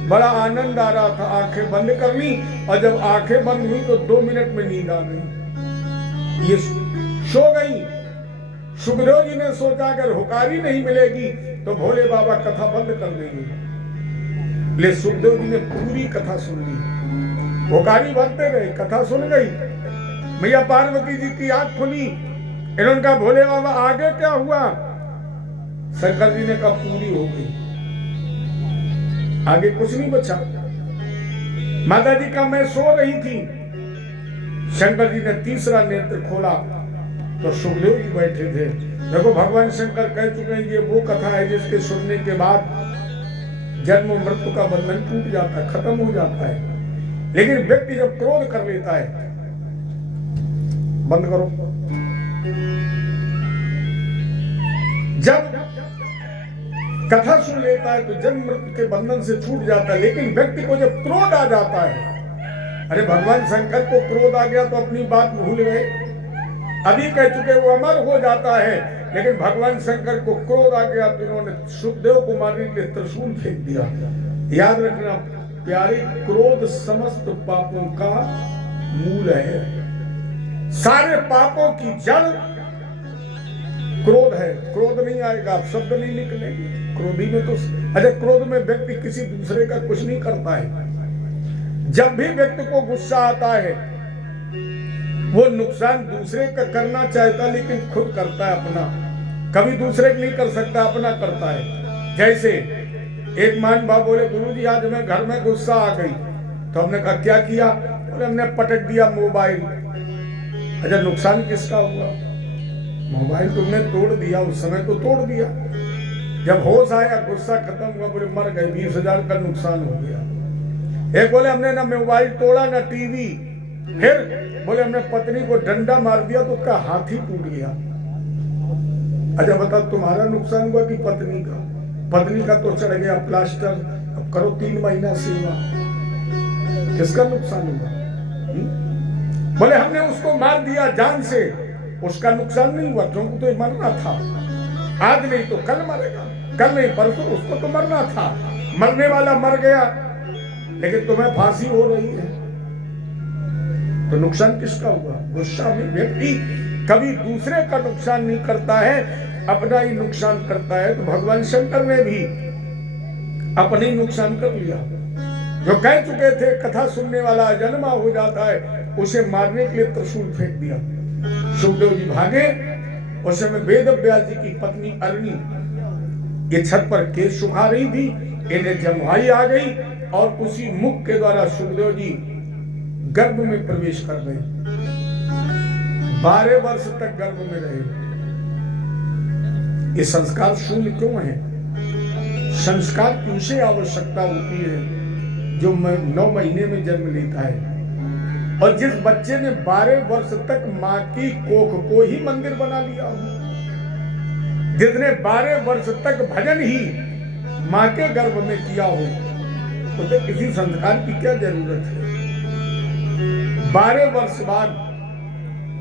बड़ा आनंद आ रहा था, आंखें बंद कर ली, और जब आंखें बंद हुई तो 2 मिनट में नींद आ गई, ये सो गई। सुखदेव जी ने सोचा अगर हुकारी नहीं मिलेगी तो भोले बाबा कथा बंद कर देंगे। ले सुखदेव जी ने पूरी कथा सुन ली, हुकारी भरते रहे, कथा सुन गई। मैया पार्वती जी की आंख खुली, इन्होंने कहा भोले बाबा आगे क्या हुआ? शंकर जी ने कहा पूरी हो गई, आगे कुछ नहीं बचा। माता जी का मैं सो रही थी, शंकर जी ने तीसरा नेत्र खोला तो सुखदेव जी बैठे थे। देखो भगवान शंकर कह चुके हैं ये वो कथा है जिसके सुनने के बाद जन्म मृत्यु का बंधन टूट जाता है, खत्म हो जाता है। लेकिन व्यक्ति जब क्रोध कर लेता है, बंद करो, जब कथा सुन लेता है तो जन्म मृत्यु के बंधन से छूट जाता है। लेकिन व्यक्ति को जब क्रोध आ जाता है, अरे भगवान शंकर को क्रोध आ गया तो अपनी बात भूल गए, अभी कह चुके वो अमर हो जाता है। लेकिन भगवान शंकर को क्रोध आ गया तो इन्होंने सुखदेव को मारने के लिए त्रिशूल फेंक दिया। याद रखना प्यारे, क्रोध समस्त पापों का मूल है, सारे पापों की जड़ क्रोध है। क्रोध नहीं आएगा, आप शब्द नहीं निकलेंगे क्रोधी में तो। अच्छा, क्रोध में व्यक्ति किसी दूसरे का कुछ नहीं करता है। जब भी व्यक्ति को गुस्सा आता है वो नुकसान दूसरे का करना चाहता लेकिन खुद करता है अपना, कभी दूसरे के लिए कर सकता, अपना करता है। जैसे एक मान बाप बोले गुरुजी आज मैं घर में गुस्सा आ गई, तो हमने कहा क्या किया? बोले हमने पटक दिया मोबाइल। अच्छा, नुकसान किसका हुआ? मोबाइल तुमने तोड़ दिया, उस समय तो तोड़ दिया, जब होश आया गुस्सा खत्म हुआ, बोले मर गए, 20,000 का नुकसान हो गया। एक बोले हमने ना मोबाइल तोड़ा ना टीवी, फिर बोले हमने पत्नी को डंडा मार दिया तो उसका हाथ ही टूट गया। अच्छा बताओ, तुम्हारा नुकसान हुआ कि पत्नी का? पत्नी का तो चढ़ गया प्लास्टर, अब करो 3 महीना सेवा, किसका नुकसान हुआ? बोले हमने उसको मार दिया जान से, उसका नुकसान नहीं हुआ क्योंकि तो मरना था, आज नहीं तो कल मरेगा, कल नहीं परसों उसको तो मरना था, मरने वाला मर गया, लेकिन तुम्हें फांसी हो रही है, तो नुकसान किसका हुआ? गुस्सा में व्यक्ति कभी दूसरे का नुकसान नहीं करता है, अपना ही नुकसान करता है। तो भगवान शंकर ने भी अपने ही नुकसान कर लिया। जो कह चुके थे कथा सुनने वाला अजन्मा हो जाता है, उसे मारने के लिए त्रिशूल फेंक दिया। सुखदेव जी भागे, उस समय वेद व्यास जी की पत्नी अरणी ये छत पर केस सुखा रही थी, इन्हें जमवाई आ गई और उसी मुख के द्वारा सुखदेव जी गर्भ में प्रवेश कर गए। 12 वर्ष तक गर्भ में रहे। ये संस्कार शून्य क्यों है? संस्कार की उसे आवश्यकता होती है जो 9 महीने में जन्म लेता है। और जिस बच्चे ने 12 वर्ष तक माँ की कोख को ही मंदिर बना लिया हो, जिसने 12 वर्ष तक भजन ही माँ के गर्भ में किया हो, उसे किसी संस्कार की क्या जरूरत है? 12 वर्ष बाद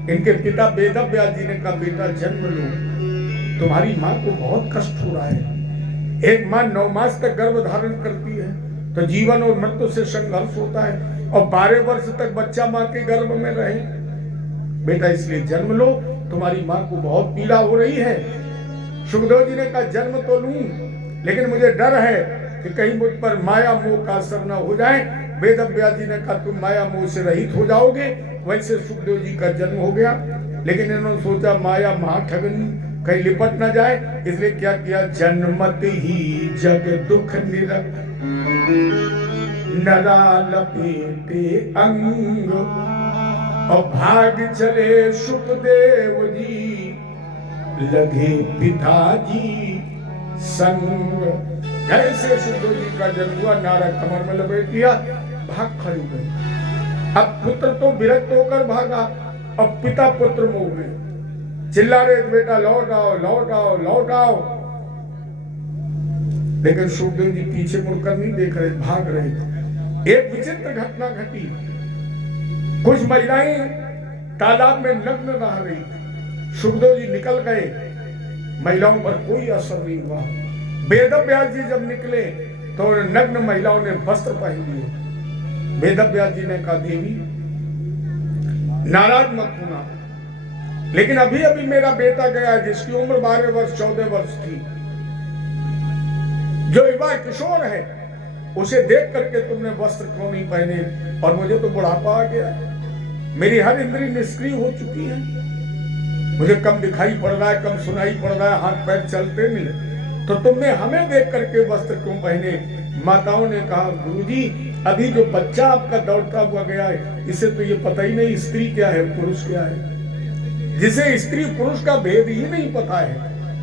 इनके पिता वेद व्यास जी ने कहा बेटा जन्म लो, तुम्हारी माँ को बहुत कष्ट हो रहा है। एक माँ 9 मास तक गर्भ धारण करती है तो जीवन और मृत्यु से संघर्ष होता है, और 12 वर्ष तक बच्चा माँ के गर्भ में रहे। बेटा इसलिए जन्म लो, तुम्हारी माँ को बहुत पीड़ा हो रही है। सुखदेव जी ने कहा जन्म तो लूं, लेकिन मुझे डर है कि कहीं मुझ पर माया मोह का असर न हो जाए। वेद व्यास जी ने कहा तुम माया मोह से रहित हो जाओगे। वैसे सुखदेव जी का जन्म हो गया, लेकिन इन्होंने सोचा माया महाठगनी कहीं लिपट ना जाए, इसलिए क्या किया? जन्मत ही जग दुख निरख नरा लपेटे अंग, और भाग चले सुखदेव जी लगे पिताजी संग। जैसे सुखदेव जी का जन्म हुआ, नारा कमर में लपेट लिया, भाग खड़ी गई। अब पुत्र तो विरक्त होकर भागा, अब पिता पुत्र मोह में चिल्ला रहे बेटा लौट आओ लौट आओ लौट आओ, लेकिन सुखदेव जी पीछे मुड़कर नहीं देख रहे, भाग रहे। एक विचित्र घटना घटी। कुछ महिलाएं तालाब में नग्न नहा रही थी। सुखदेव जी निकल गए, महिलाओं पर कोई असर नहीं हुआ। वेद व्यास जी जब निकले तो नग्न महिलाओं ने वस्त्र पहन लिए। वेद व्यास जी ने कहा देवी नाराज मत होना, लेकिन अभी अभी मेरा बेटा गया जिसकी उम्र 12 वर्ष 14 वर्ष थी, जो युवा किशोर है, उसे देख करके तुमने वस्त्र क्यों नहीं पहने? और मुझे तो बुढ़ापा आ गया है, मेरी हर इंद्री निष्क्रिय हो चुकी है, मुझे कम दिखाई पड़ रहा है, कम सुनाई पड़ रहा है, हाथ पैर चलते नहीं, तो तुमने हमें देख करके वस्त्र क्यों पहने? माताओं ने कहा गुरुजी अभी जो बच्चा आपका दौड़ता हुआ गया है, इसे तो ये पता ही नहीं स्त्री क्या है पुरुष क्या है। जिसे स्त्री पुरुष का भेद ही नहीं पता है,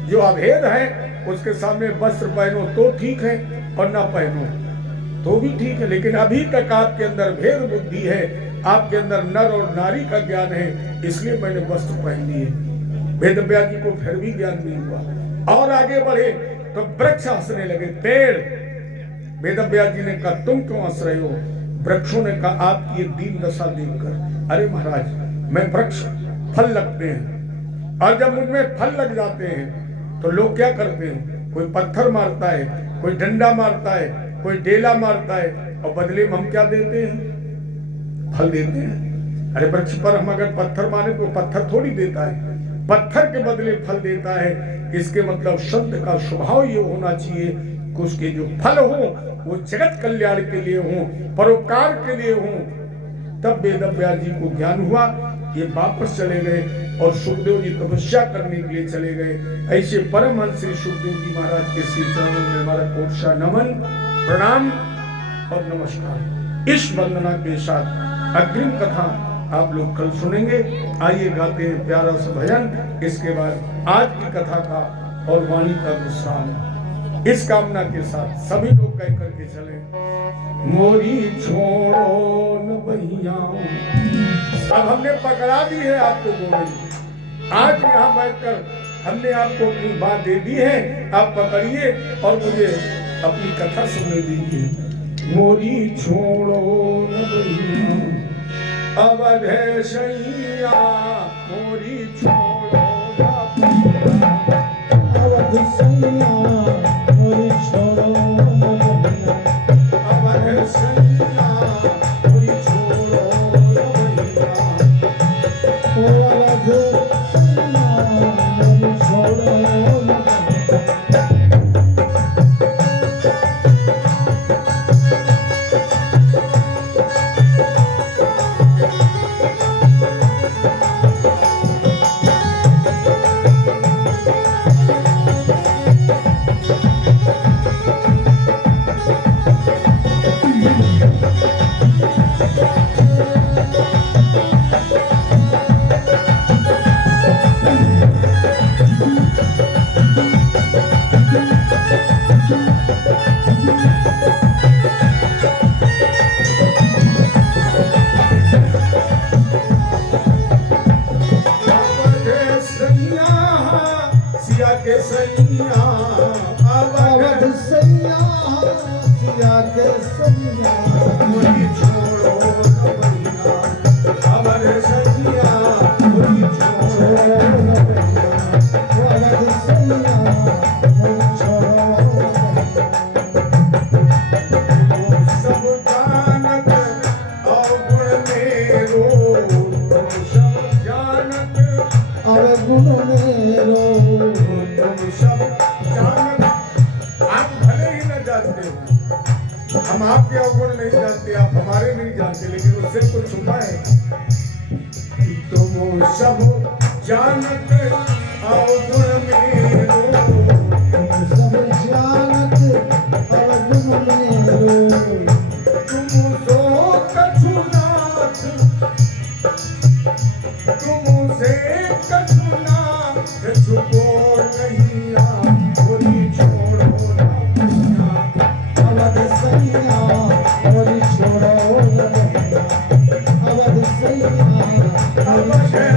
जो अभेद है उसके सामने वस्त्र पहनो तो ठीक है और ना पहनो तो भी ठीक है, लेकिन अभी तक आपके अंदर भेद बुद्धि है, आपके अंदर नर और नारी का ज्ञान है, इसलिए मैंने वस्त्र पहन लिए। वेद व्यास जी को फिर भी ज्ञान नहीं हुआ और आगे बढ़े तो वृक्ष हंसने लगे, पेड़। वेद व्यास जी ने कहा तुम क्यों हंस रहे हो? वृक्षों ने कहा आपकी ये दीन दशा देखकर। अरे महाराज मैं वृक्ष फल लगते हैं और जब मुझमें फल लग जाते हैं तो लोग क्या करते हैं? कोई पत्थर मारता है, कोई डंडा मारता है, कोई डेला मारता है, और बदले में हम क्या देते हैं? फल देते हैं। अरे वृक्ष पर हम अगर पत्थर मारे तो पत्थर थोड़ी देता है, पत्थर के बदले फल देता है। इसके मतलब संत का स्वभाव ये होना चाहिए कि उसके जो फल हो वो जगत कल्याण के लिए हो, परोपकार के लिए हो। तब वेद व्यास जी को ज्ञान हुआ, ये वापस चले गए और सुखदेव जी तपस्या करने के लिए चले गए। ऐसे परमहंस श्री सुखदेव जी महाराज के श्री चरणों में हमारा कोटसा नमन, प्रणाम और नमस्कार। इस वंदना के साथ अग्रिम कथा आप लोग कल सुनेंगे। आइए गाते हैं प्यारा सा भजन, इसके बाद आज की कथा का और वाणी का विश्राम। इस कामना के साथ सभी लोग कह करके चले, मोरी छोड़ो न भैया। अब हमने पकड़ा दी है आपको गोविंद, आज यहाँ बैठकर हमने आपको अपनी बात दे दी है, आप पकड़िए और मुझे अपनी कथा सुनने दीजिए। मोरी छोड़ो न भैया अवध सैया, मोरी छोड़ो न भैया अवध सैया, मोरी छोड़ो न भैया अवध सैया, मोरी छोड़ो न भैया। अवध सैया, मोरी छोड़ो न भैया। अवध सैया, सिया के सैया, मोरी छोड़ो न भैया अवध सैया, मोरी छोड़ो न भैया। अवध सैया, मोरी छोड़ो सब जानत अवगुण मेरो, तुम सब जानत अवगुण मेरो, तुम सब जानत। आप भले ही न जानते हो, हम आपके अवगुण नहीं जानते, आप हमारे नहीं जानते, लेकिन उससे कुछ छुपा है। तुम सब जानत अवगुण मेरो, सब जानत अवगुण मेरो। तुम तो कछु नाथ, तुमसे कछु नाथ छुपो नहीं आ, मोरी छोड़ो न भैया अवध सैया, मोरी छोड़ो न भैया। अवध सैया, मोरी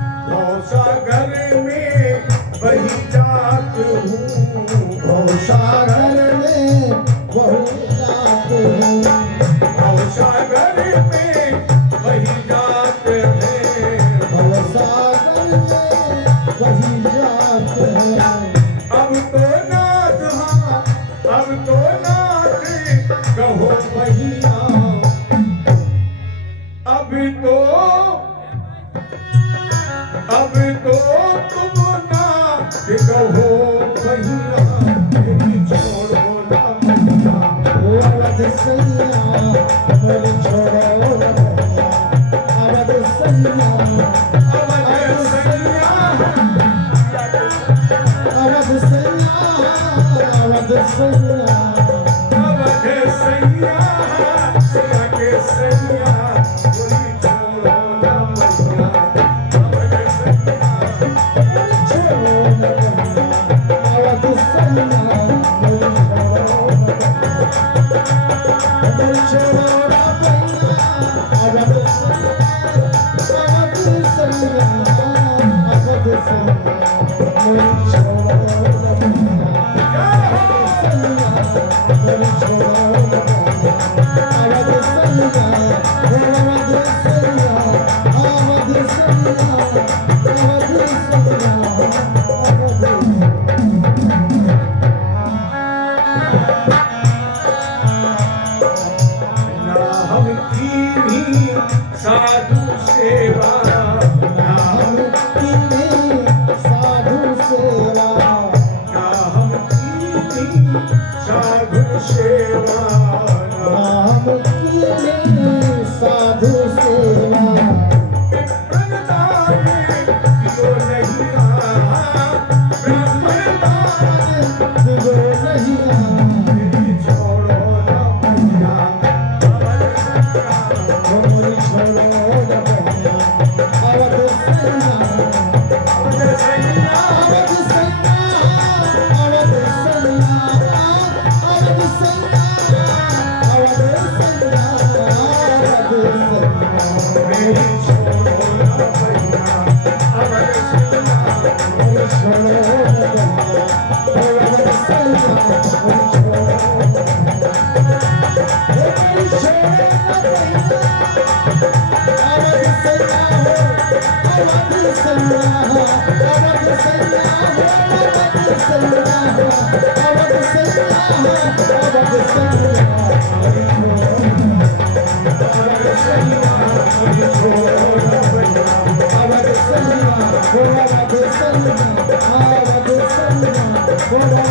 भवसागर में बही जात हूँ सागर में बहु जात हूँ भवसागर में बही जात है भवसागर में बही जात है अब तो नाथ हाँ अब तो नाथ कहो भैया अब तो तुम नाथ कहो भैया मेरी छोड़ो ना भैया अवध सैया मोर छोड़ो न भैया अवध सैया अवध सैया अवध सैया अवध सैया अवध सैया सिया के सैया बोली छोड़ो ना भैया अवध सैया छोड़ो न भैया अवध सैया मोर छोड़ो न भैया अवध सैया अवध सैया अवध सैया मोर छोड़ो न भैया मोर छोड़ो न भैया अवध सैया अवध सैया अवध सैया अवध सैया अवध सैया ना हम की भी साधु सेवा ना हम कीने साधु सेवा ना हम की भी साधु सेवा ना हम कीने साधु सेवा ब्रह्मदान दियो नहीं ब्रह्मदान दिगो नहीं मेरी छोड़ो ना भैया अवध सैया मोर छोड़ो न भैया अवध सैया अवध सैया अवध सैया अवध सैया अवध सैया अवध सैया अवध सैया मेरी छोड़ो ना भैया अवध सैया मोर छोड़ो न भैया अवध सैया मोर छोड़ो न भैया मोर छोड़ो न भैया अवध सैया अवध सैया अवध सैया अवध सैया अवध सैया अवध सैया अवध सैया मुझे छोड़ो ना भैया अवध सैया अवध सैया अवध सैया अवध सैया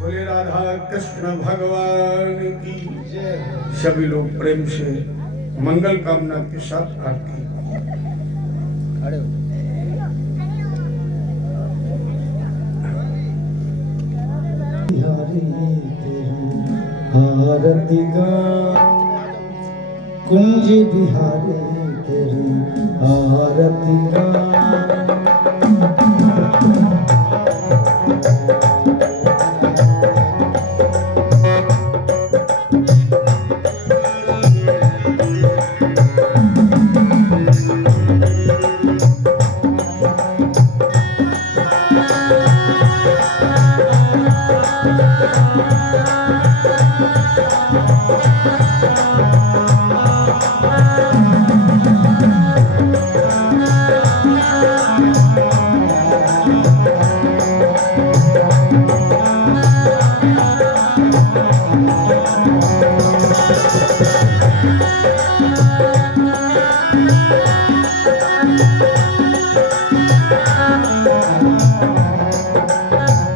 बोले राधा कृष्ण भगवान की सभी लोग प्रेम से मंगल कामना के साथ आरती बिहारी तेरी आरती गा कुंज बिहारी तेरी आरती गा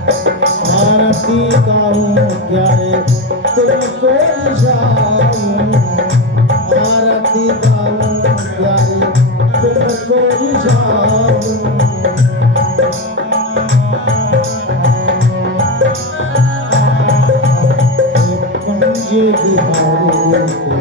आरती गाऊं प्यारे तुमको निशाऊं आरती गाऊं प्यारे तुमको निशाऊं कुंड जे बिहारी